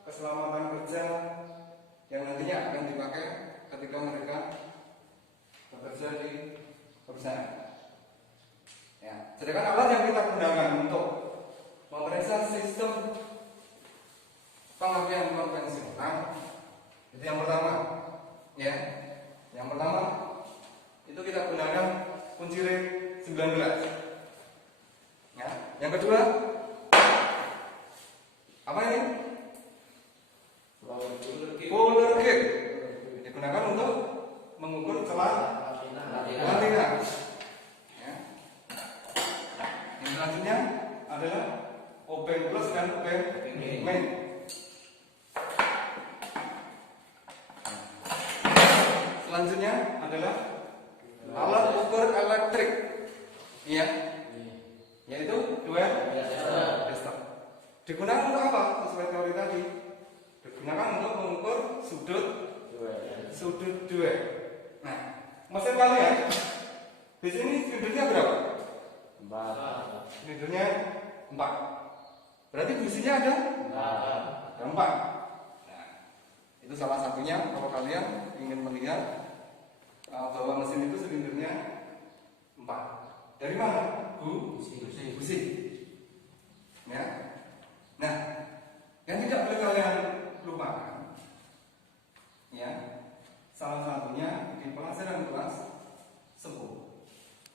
keselamatan kerja yang nantinya akan dipakai ketika mereka bekerja di perusahaan. Ya, sedangkan alat yang kita gunakan untuk memeriksa sistem pengapian konvensional itu yang pertama, ya, yang pertama itu kita gunakan kunci ring 19. Ya, yang kedua apa ini? Polar gauge digunakan untuk mengukur celah lantina. Ya. Yang selanjutnya adalah open plus dan open main. Selanjutnya adalah alat ukur elektrik, ya, yaitu dual tester. Digunakan untuk apa? Sesuai teori tadi, digunakan untuk mengukur sudut duel. Nah, mesin kalian di sini sudutnya berapa? 4. Sudutnya 4. Berarti businya ada? Ada 4. Nah, itu salah satunya kalau kalian ingin melihat bahwa mesin itu silindernya 4. Dari mana? Busi. Ya. Nah, yang tidak boleh kalian lupakan, ya, salah satunya di pelajaran kelas 10,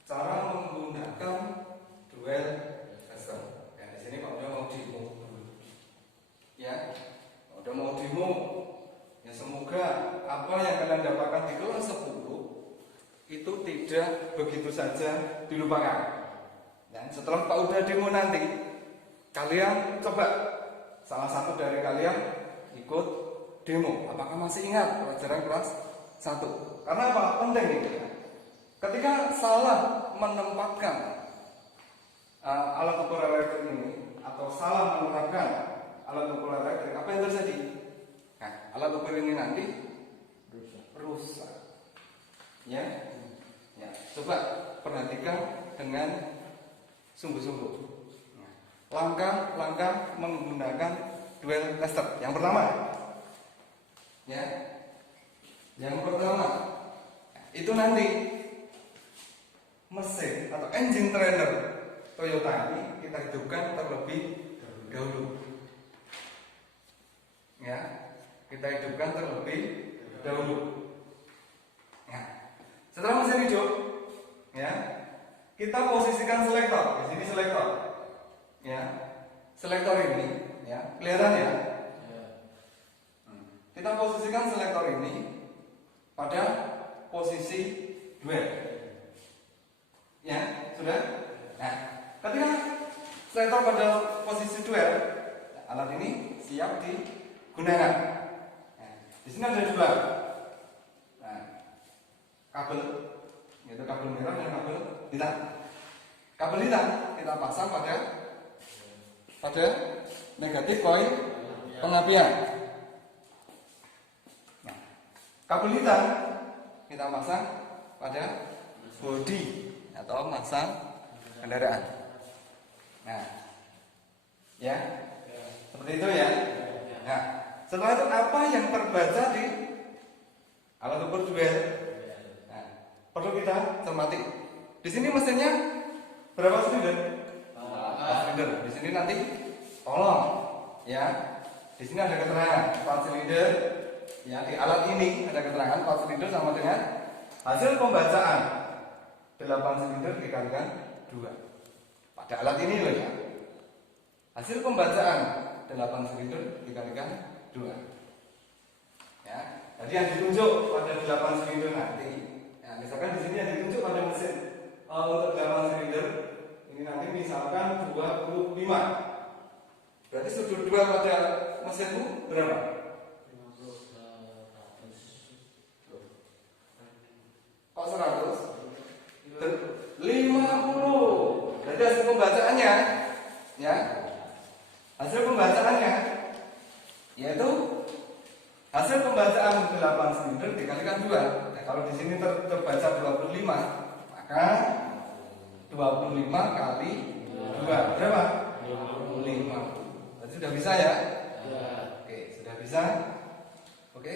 cara menggunakan dual tester. Ya, di sini Pak udah mau demo, ya, udah mau demo. Ya, semoga apa yang kalian dapatkan di kelas 10 itu tidak begitu saja dilupakan. Dan setelah Pak udah demo nanti, kalian coba salah satu dari kalian ikut demo. Apakah masih ingat pelajaran kelas 1? Karena apa? Penting ini. Ketika salah menempatkan alat ukur elektrik ini atau salah menerapkan alat ukur elektrik, apa yang terjadi? Nah, alat ukur ini nanti rusak. Ya, coba perhatikan dengan sungguh-sungguh. Langkah-langkah menggunakan dual tester. Yang pertama, ya, yang pertama itu nanti mesin atau engine trainer Toyota ini kita hidupkan terlebih dahulu. selektor ini, ya, kelihatan ya? Kita posisikan selektor ini pada posisi duel. Ya, sudah? Nah, ketika selektor pada posisi duel, alat ini siap digunakan. Nah, di sini ada dua. Nah, kabel, yaitu kabel merah dan kabel hitam. Kabel hitam kita pasang pada negatif koin pengapian. Nah, kabel hitam kita pasang pada bodi atau massa kendaraan. Nah, ya, seperti itu ya. Nah, setelah itu apa yang terbaca di alat ukur duel? Nah, perlu kita cermati. Di sini mesinnya berapa silinder? 4 silinder. Di sini nanti tolong, ya. Di sini ada keterangan 4 silinder. Ya, di alat ini ada keterangan 4 silinder sama dengan hasil pembacaan 8 silinder dikalikan 2. Pada alat ini loh ya. Hasil pembacaan 8 silinder dikalikan 2. Ya, jadi yang ditunjuk pada 8 silinder nanti. Ya, misalkan di sini yang ditunjuk pada mesin untuk 8 silinder ini nanti misalkan 25. Berarti sudut 2 pada mesinmu berapa? 100 50. Jadi hasil pembacaannya, ya, hasil pembacaannya yaitu hasil pembacaan 8 silinder dikalikan 2. Nah, kalau di sini terbaca 25, maka 25 kali 2 berapa? 25. Berarti sudah bisa ya? Oke, sudah bisa. Oke,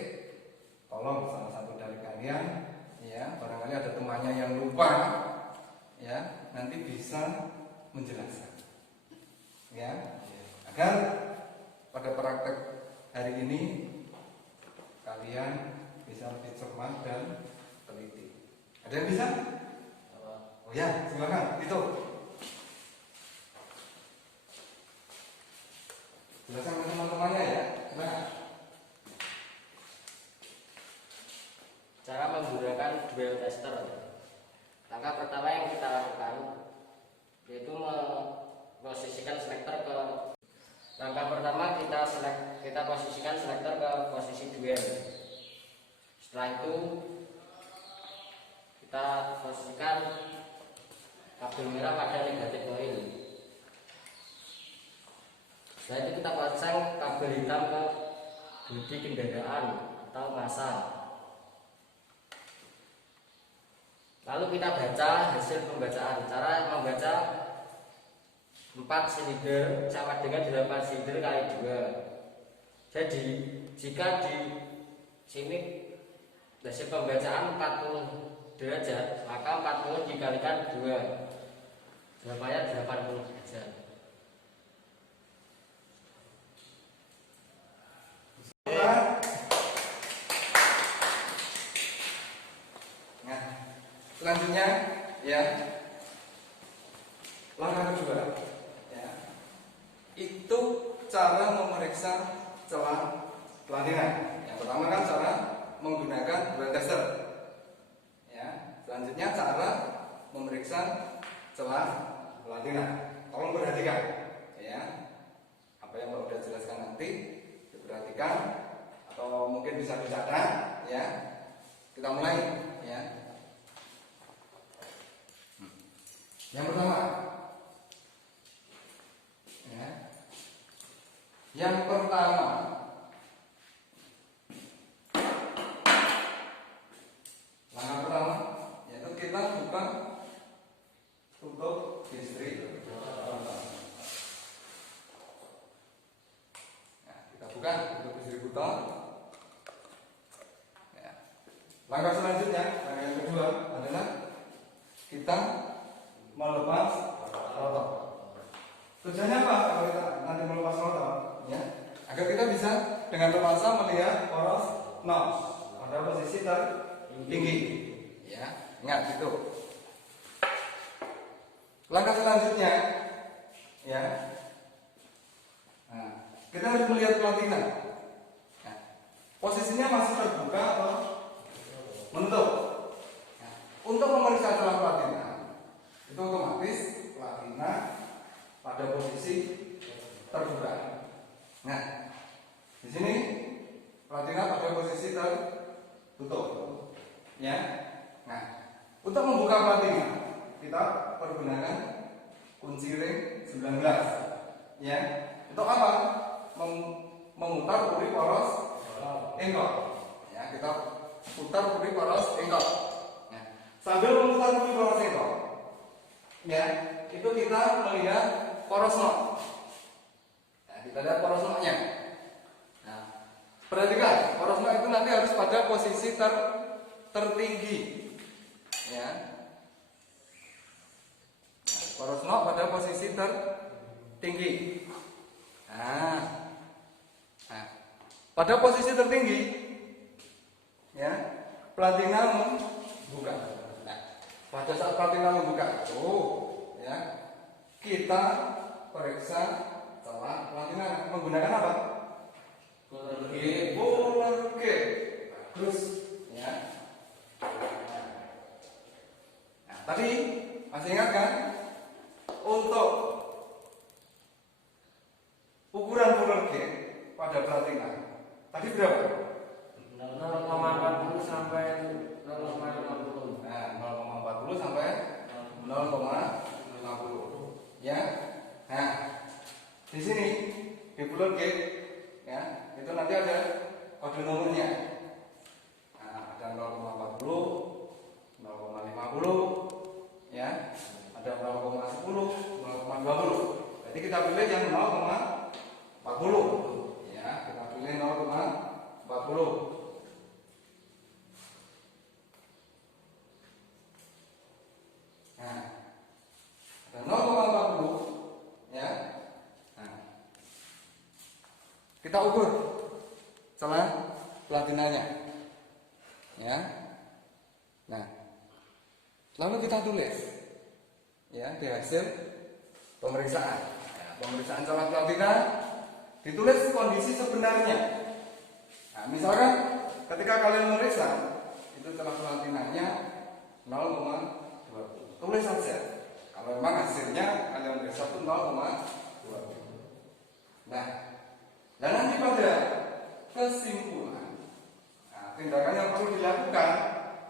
tolong salah satu dari kalian, ya, barangkali ada temannya yang lupa, ya, nanti bisa menjelaskan, ya, agar pada praktek hari ini kalian bisa lebih cermat dan teliti. Ada yang bisa? Oh ya, silakan. Itu jelaskan ke teman-temannya ya. Silakan. Cara menggunakan dual tester. Langkah pertama yang kita lakukan yaitu memposisikan selektor ke langkah pertama kita posisikan selektor ke posisi dual. Setelah itu kita posisikan kabel merah pada negatif koil. Setelah itu kita pasang kabel hitam ke bodi kendaraan atau massa. Lalu kita baca hasil pembacaan. Cara membaca 4 silinder sama dengan 8 silinder kali 2. Jadi jika di sini hasil pembacaan 40 derajat, maka 40 dikalikan 2, jawabannya 80 derajat. Selanjutnya, ya, langkah kedua, ya, itu cara memeriksa celah pelanggaran. Yang pertama kan cara menggunakan dual tester, ya. Selanjutnya cara memeriksa celah pelanggaran. Tolong perhatikan, ya, apa yang mau sudah jelaskan nanti diperhatikan atau mungkin bisa dicatat, ya. Kita mulai, ya. Yang pertama, ya, yang pertama, langkah pertama yaitu kita buka tutup distributor. Nah, kita buka tutup distributor. Ya. Langkah selanjutnya, langkah yang kedua adalah kita melepas rotor. Tujuannya apa kalau kita nanti melepas rotor? Ya, agar kita bisa dengan leluasa melihat poros notch pada posisi tertinggi. Ya, ingat itu. Langkah selanjutnya, ya, kita harus melihat pelatihan. Nah, posisinya masih terbuka atau menutup. Nah, untuk memeriksa celah pelatihan itu otomatis pelatihan pada posisi terbuka. Nah, di sini pelatihan pada posisi tertutup. Ya. Nah, untuk membuka pelatihan kita pergunakan kunci ring 19. Ya. Untuk apa? Memutar puri poros engkol. Ya, kita putar puri poros engkol. Nah, sambil memutar puri poros engkol, ya, itu kita melihat poros nok. Nah, kita lihat poros noknya. Nah, perhatikan, poros nok itu nanti harus pada posisi tertinggi. Ya. Nah, poros nok pada posisi tertinggi. Nah, pada posisi tertinggi, ya, platina membuka. Nah, pada saat platina membuka itu, ya, kita periksa celah platina menggunakan apa? Puller gauge. Bagus, ya. Nah, tadi masih ingat kan? Untuk ukuran puller gauge pada platina tadi berapa? 0,40 sampai 0,50. Nah, 0,40 sampai 0,50. Ya. Nah, di sini di puller gauge, ya, itu nanti ada kode nomornya. Nah, ada 0,40, 0,50, ya, ada 0,10, 0,20. Jadi kita pilih yang 0,40. Ya, kita pilih 0,40. Nah, ada 0,40, ya. Nah, kita ukur celah platinanya, ya. Nah, lalu kita tulis, ya, di hasil pemeriksaan. Ya, pemeriksaan celah platina ditulis kondisi sebenarnya. Nah, misalkan ketika kalian memeriksa itu celah platinanya 0,20. Tulis saja. Kalau memang hasilnya kalian periksa itu 0,20. Nah, dan nanti pada kesimpulan, nah, tindakan yang perlu dilakukan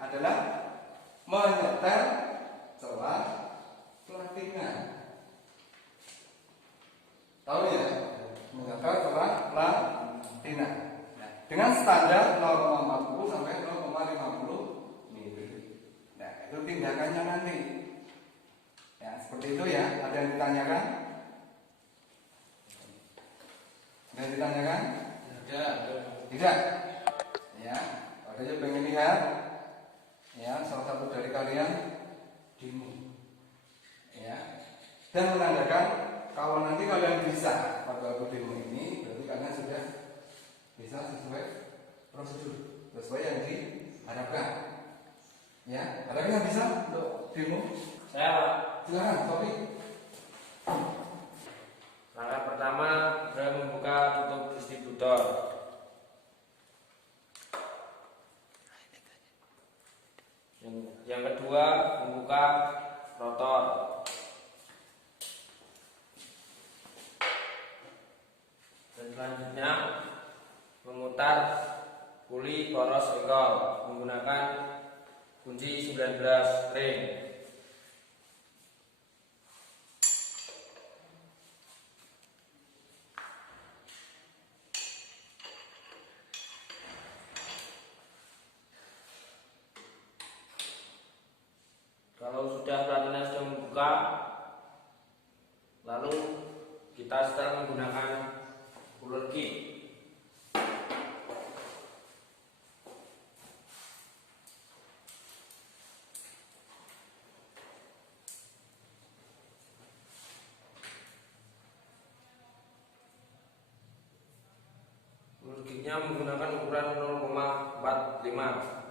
adalah menyetel celah platina. Tahu ya? Menyetel celah platina. Nah, dengan standar 0,40 sampai 0,50 mili. Nah, itu tindakannya nanti. Ya, seperti itu ya. Ada yang ditanyakan? Ada yang ditanyakan? Tidak. Ya, kalau aja pengen lihat, ya, salah satu dari kalian demo, ya, dan menandakan kalau nanti kalian bisa pada waktu demo ini, berarti kalian sudah bisa sesuai prosedur, sesuai yang diharapkan. Ya, ada yang bisa untuk demo? Saya, Pak. Silakan, Topik. Langkah pertama adalah membuka tutup distributor. Yang kedua, membuka rotor. Dan selanjutnya memutar puli poros engkol menggunakan kunci 19 ring. Kalau sudah platina sudah membuka, lalu kita setel menggunakan puller gauge. Puller gauge-nya menggunakan ukuran 0,45.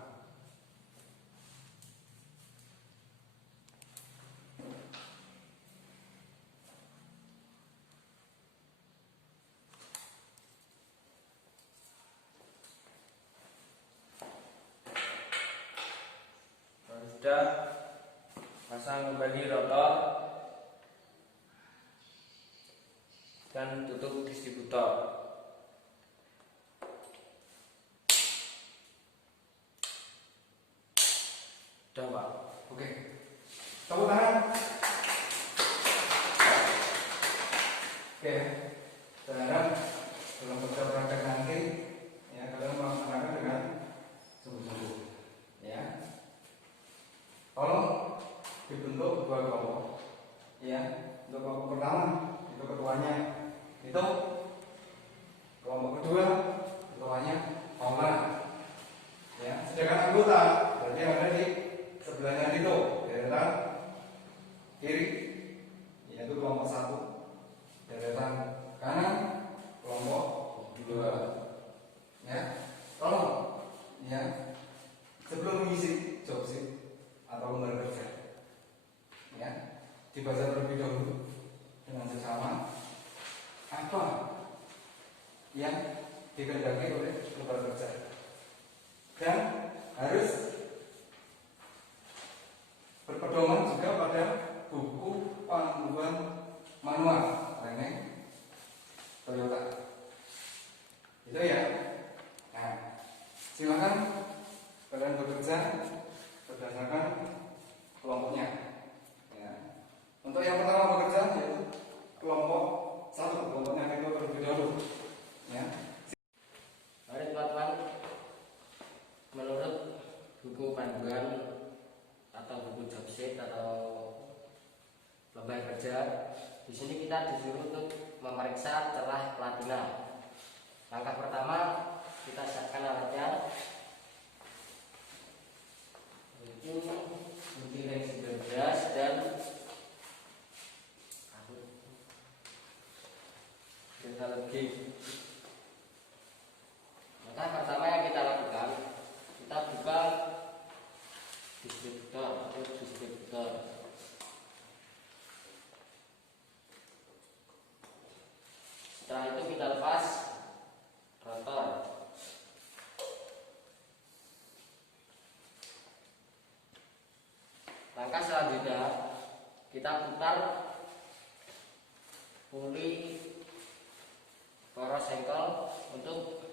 membagi rotor dan tutup distributor. Udah Pak. Oke. Tepuk tangan. Oke. Saya harap dalam beberapa praktek nanti ya kalian melaksanakan dengan sungguh-sungguh. Ya. Tolong dibentuk dua kelompok. Ya. Untuk kelompok pertama itu ketuanya itu, kelompok kedua ketuanya Paula. Ya. Sedangkan anggota berarti yang ada di sebelahnya itu deretan kiri yaitu kelompok 1, deretan kanan kelompok 2. Ya, tolong ya sebelum mengisi job sheet atau lembar kerja ya dibaca terlebih dahulu dengan seksama apa yang dikehendaki oleh lembar kerja dan harus berpedoman juga pada buku panduan manual training Toyota. Itu ya. Nah, silakan kalian bekerja berdasarkan kelompoknya. Ya. Untuk yang pertama bekerja yaitu kelompok 1, kelompoknya itu terlebih dahulu. Ya. Mari teman-teman, menurut buku panduan atau buku job sheet atau lembar kerja, di sini kita disuruh untuk memeriksa celah platina. Langkah pertama, kita siapkan alatnya, yaitu gunting ring 19 dan metalogi. Langkah pertama yang kita lakukan, kita buka distributor atau distributor. Setelah itu kita lepas rotor. Langkah selanjutnya kita putar puli poros engkel untuk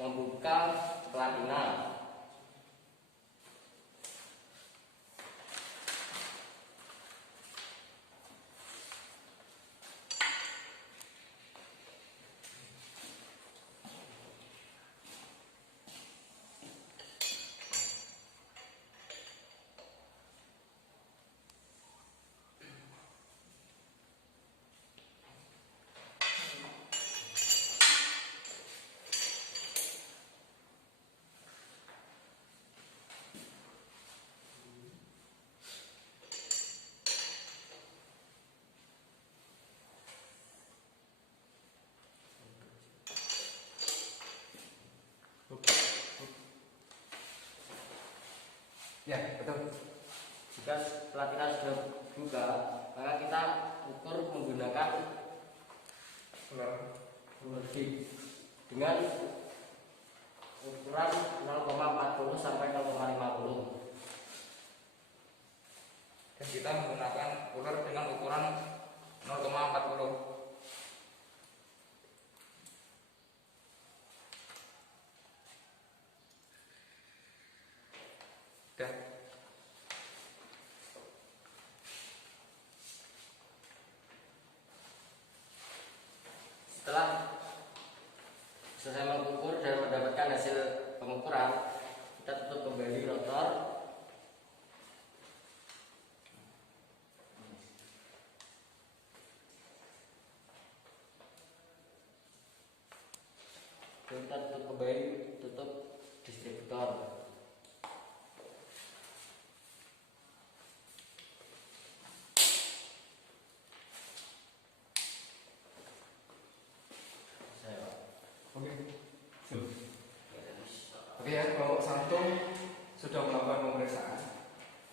membuka platina. Ya, betul. Jika platina sudah buka, maka kita ukur menggunakan ruler gig dengan ukuran 0,40 sampai 0,50. Dan kita menggunakan ruler dengan ukuran 0,40. Setelah selesai mengukur dan mendapatkan hasil pengukuran, kita tutup kembali rotor. Dan kita tutup kembali, tutup distributor. Oke ya, kelompok 1 sudah melakukan pemeriksaan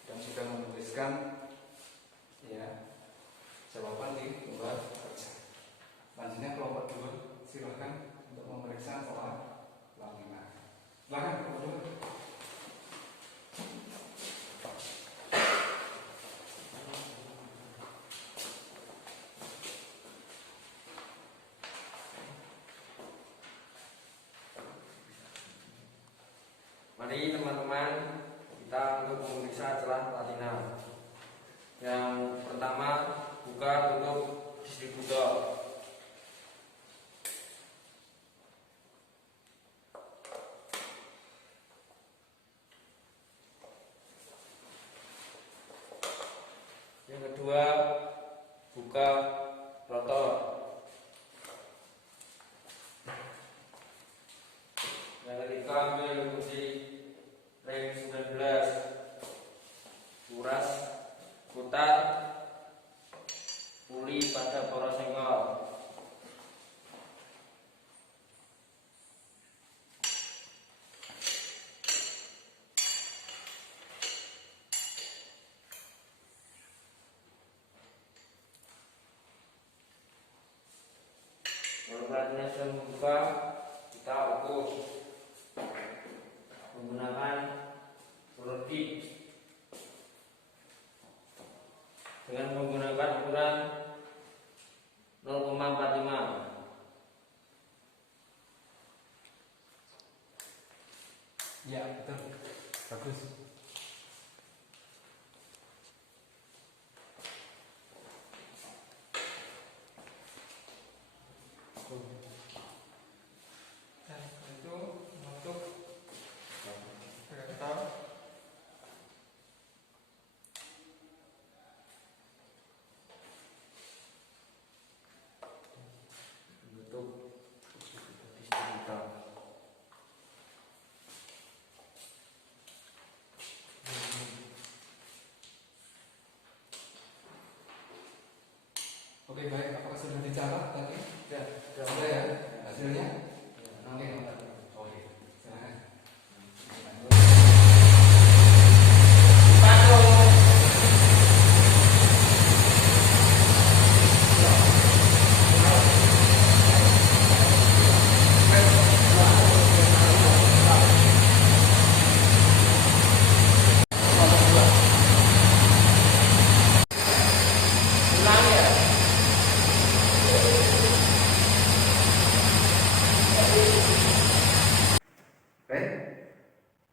dan sudah menuliskan ya jawaban di lembar kerja. Selanjutnya kelompok 2 silakan untuk memeriksa soal laminan. Silakan kelompok 2. teman-teman, kita untuk memeriksa celah platina. Yang pertama, buka tutup distributor. Yang kedua, buka rotor. Yang ketiga, ambil kunci ring 19, kuras, putar, puli pada poros senggol. Kalau platina sudah membuka, kita ukur menggunakan ukur kit dengan menggunakan ukuran 0,45. Ya, betul. Bagus. Dan itu untuk kereta Untuk distributor. Oke, baik. Apakah sudah dicatat tadi? Ya, Sudah ya hasilnya? Oke. Oh iya. Silakan. Baik,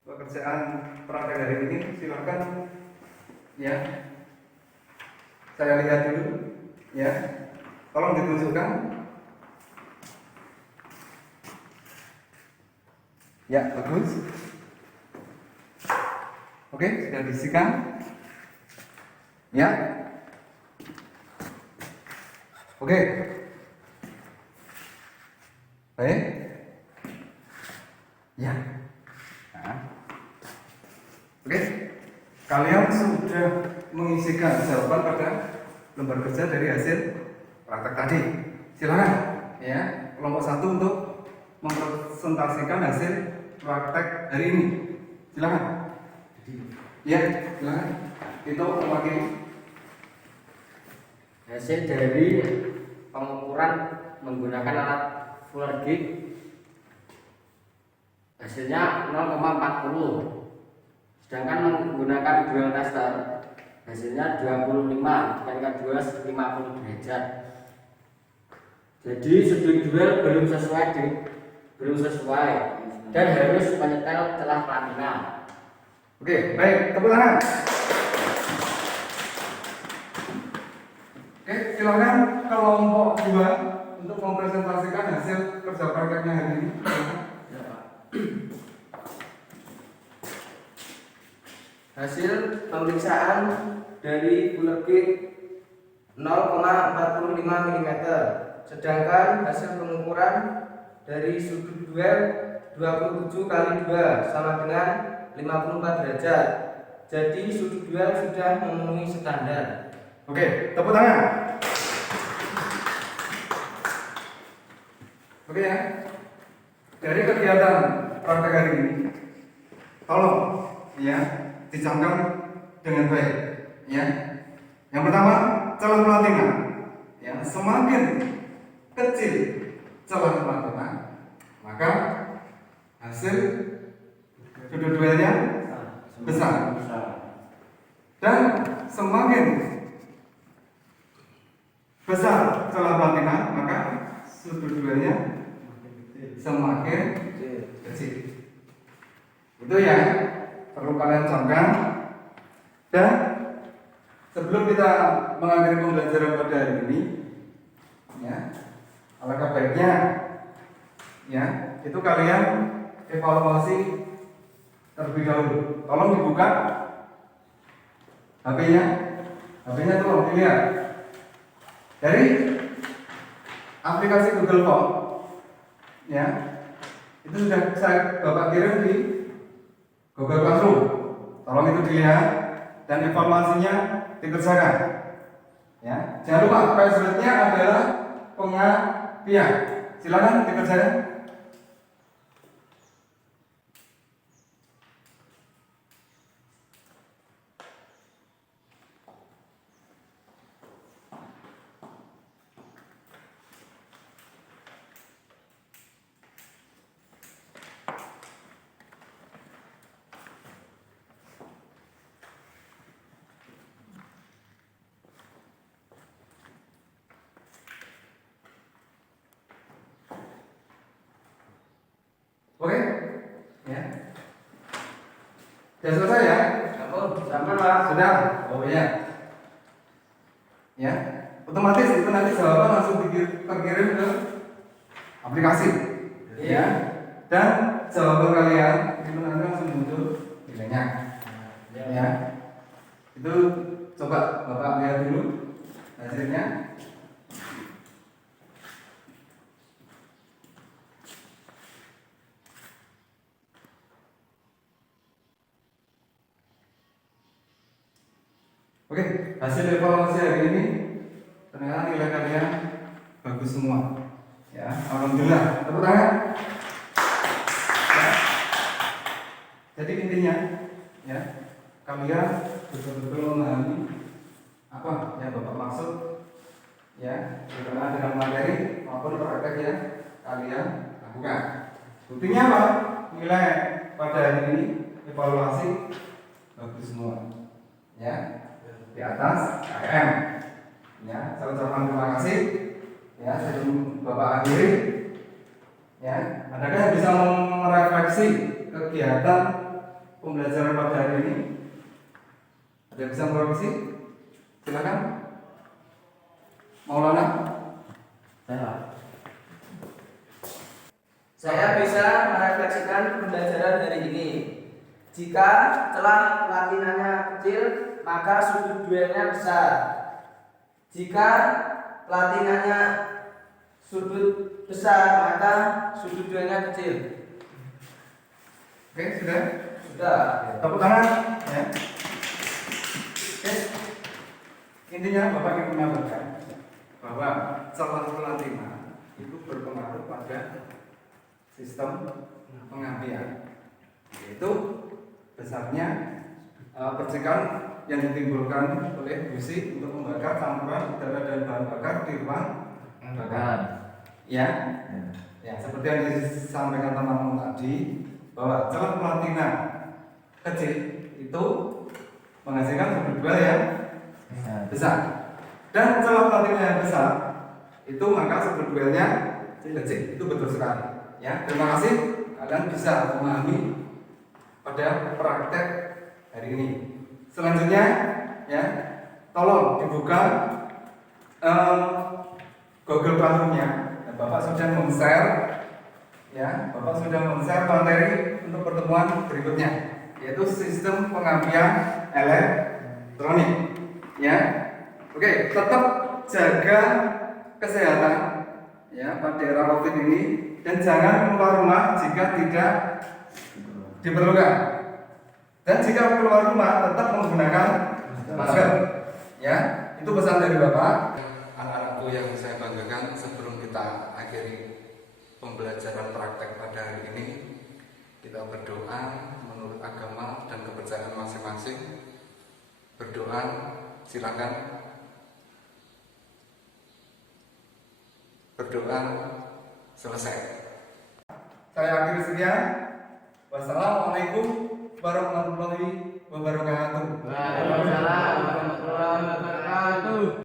pekerjaan praktek hari ini silakan ya. Saya lihat dulu ya. Tolong ditunjukkan. Ya, bagus. Oke, sudah diisikan. Ya. Oke. Baik. Ya. Nah. Oke. Kalian sudah mengisikan jawaban pada lembar kerja dari hasil praktek tadi. Silakan ya. Kelompok 1 untuk mempresentasikan hasil praktek hari ini. Silakan. Ya, silakan. Itu mewakili Hasil dari pengukuran menggunakan alat fuller gauge hasilnya 0,40, sedangkan menggunakan dual tester hasilnya 25 dikalikan 2 50 derajat. Jadi studi dual belum sesuai dan harus menyetel celah platina. Oke, baik, tepuk tangan. Oke, silakan kelompok 2 untuk mempresentasikan hasil kerja prakteknya hari ini. Hasil pemeriksaan dari fuller gauge 0,45 mm, sedangkan hasil pengukuran dari sudut duel 27 kali 2 sama dengan 54 derajat. Jadi sudut duel sudah memenuhi standar. Oke, tepuk tangan. Oke ya. Dari kegiatan praktek hari ini, tolong ya dicamkan dengan baik. Ya. Yang pertama, celah platina. Ya, semakin kecil celah platina, maka hasil sudut duelnya besar. Dan semakin besar celah platina, maka sudut duelnya semakin kecil. Itu ya. perlu kalian camkan. Dan sebelum kita mengakhiri pembelajaran pada hari ini, ya, alangkah baiknya ya itu kalian evaluasi terlebih dahulu. Tolong dibuka HP-nya tolong dilihat dari aplikasi Google Form, ya itu sudah Bapak kirim di Google Classroom. Tolong itu dilihat dan evaluasinya dikerjakan. Ya, jangan lupa passwordnya adalah pengabdian. Silakan dikerjakan. Oke, ya. Sudah selesai ya? Sama Pak. Sudah. Oh ya. Ya, otomatis itu nanti jawaban langsung terkirim ke aplikasi. Ya. Dan jawaban kalian itu nanti langsung muncul nilainya. Ya. Itu coba Bapak lihat dulu hasilnya. Oke, hasil evaluasi hari ini ternyata nilai kalian bagus semua. Ya, alhamdulillah. Tepuk tangan. Ya. Jadi intinya, ya, kalian betul-betul memahami apa yang Bapak maksud, ya, berkenaan dengan materi maupun praktek yang kalian lakukan. Buktinya apa? Nilai pada hari ini evaluasi bagus semua. Ya. Di atas KM. Ya, saya ucapkan terima kasih. Ya, sebelum Bapak akhiri, ya, adakah yang bisa merefleksi kegiatan pembelajaran pada hari ini? Ada yang bisa merefleksi? Silakan. Maulana. Saya bisa merefleksikan pembelajaran hari ini. Jika celah latinannya kecil, maka sudut duelnya besar. Jika latinannya sudut besar, maka sudut duelnya kecil. Oke, sudah? Sudah. Tepuk tangan. Ya. Oke. Intinya Bapak ingin menyampaikan bahwa celah latina itu berpengaruh pada sistem pengambilan, yaitu besarnya percikan yang ditimbulkan oleh busi untuk membakar campuran udara dan bahan bakar di ruang bakar. Ya, seperti yang disampaikan teman-teman tadi, bahwa celah platina kecil itu menghasilkan sudut duel yang besar, dan celah platina yang besar itu maka sudut duelnya kecil. Itu betul sekali. Ya, terima kasih kalian bisa memahami pada praktek hari ini. Selanjutnya, ya, tolong dibuka Google Classroom-nya. Bapak sudah men-share, ya, Bapak sudah men-share materi untuk pertemuan berikutnya, yaitu sistem pengambilan elektronik. Ya, oke, tetap jaga kesehatan, ya, pada era COVID ini, dan jangan keluar rumah jika tidak diperlukan. Dan jika keluar rumah tetap menggunakan masker. Ya, itu pesan dari Bapak. Anak-anakku yang saya banggakan, sebelum kita akhiri pembelajaran praktek pada hari ini, kita berdoa menurut agama dan kepercayaan masing-masing. Berdoa, silakan. Berdoa selesai. Saya akhiri sekian. Wassalamualaikum warahmatullahi wabarakatuh. Waalaikumsalam warahmatullahi wabarakatuh.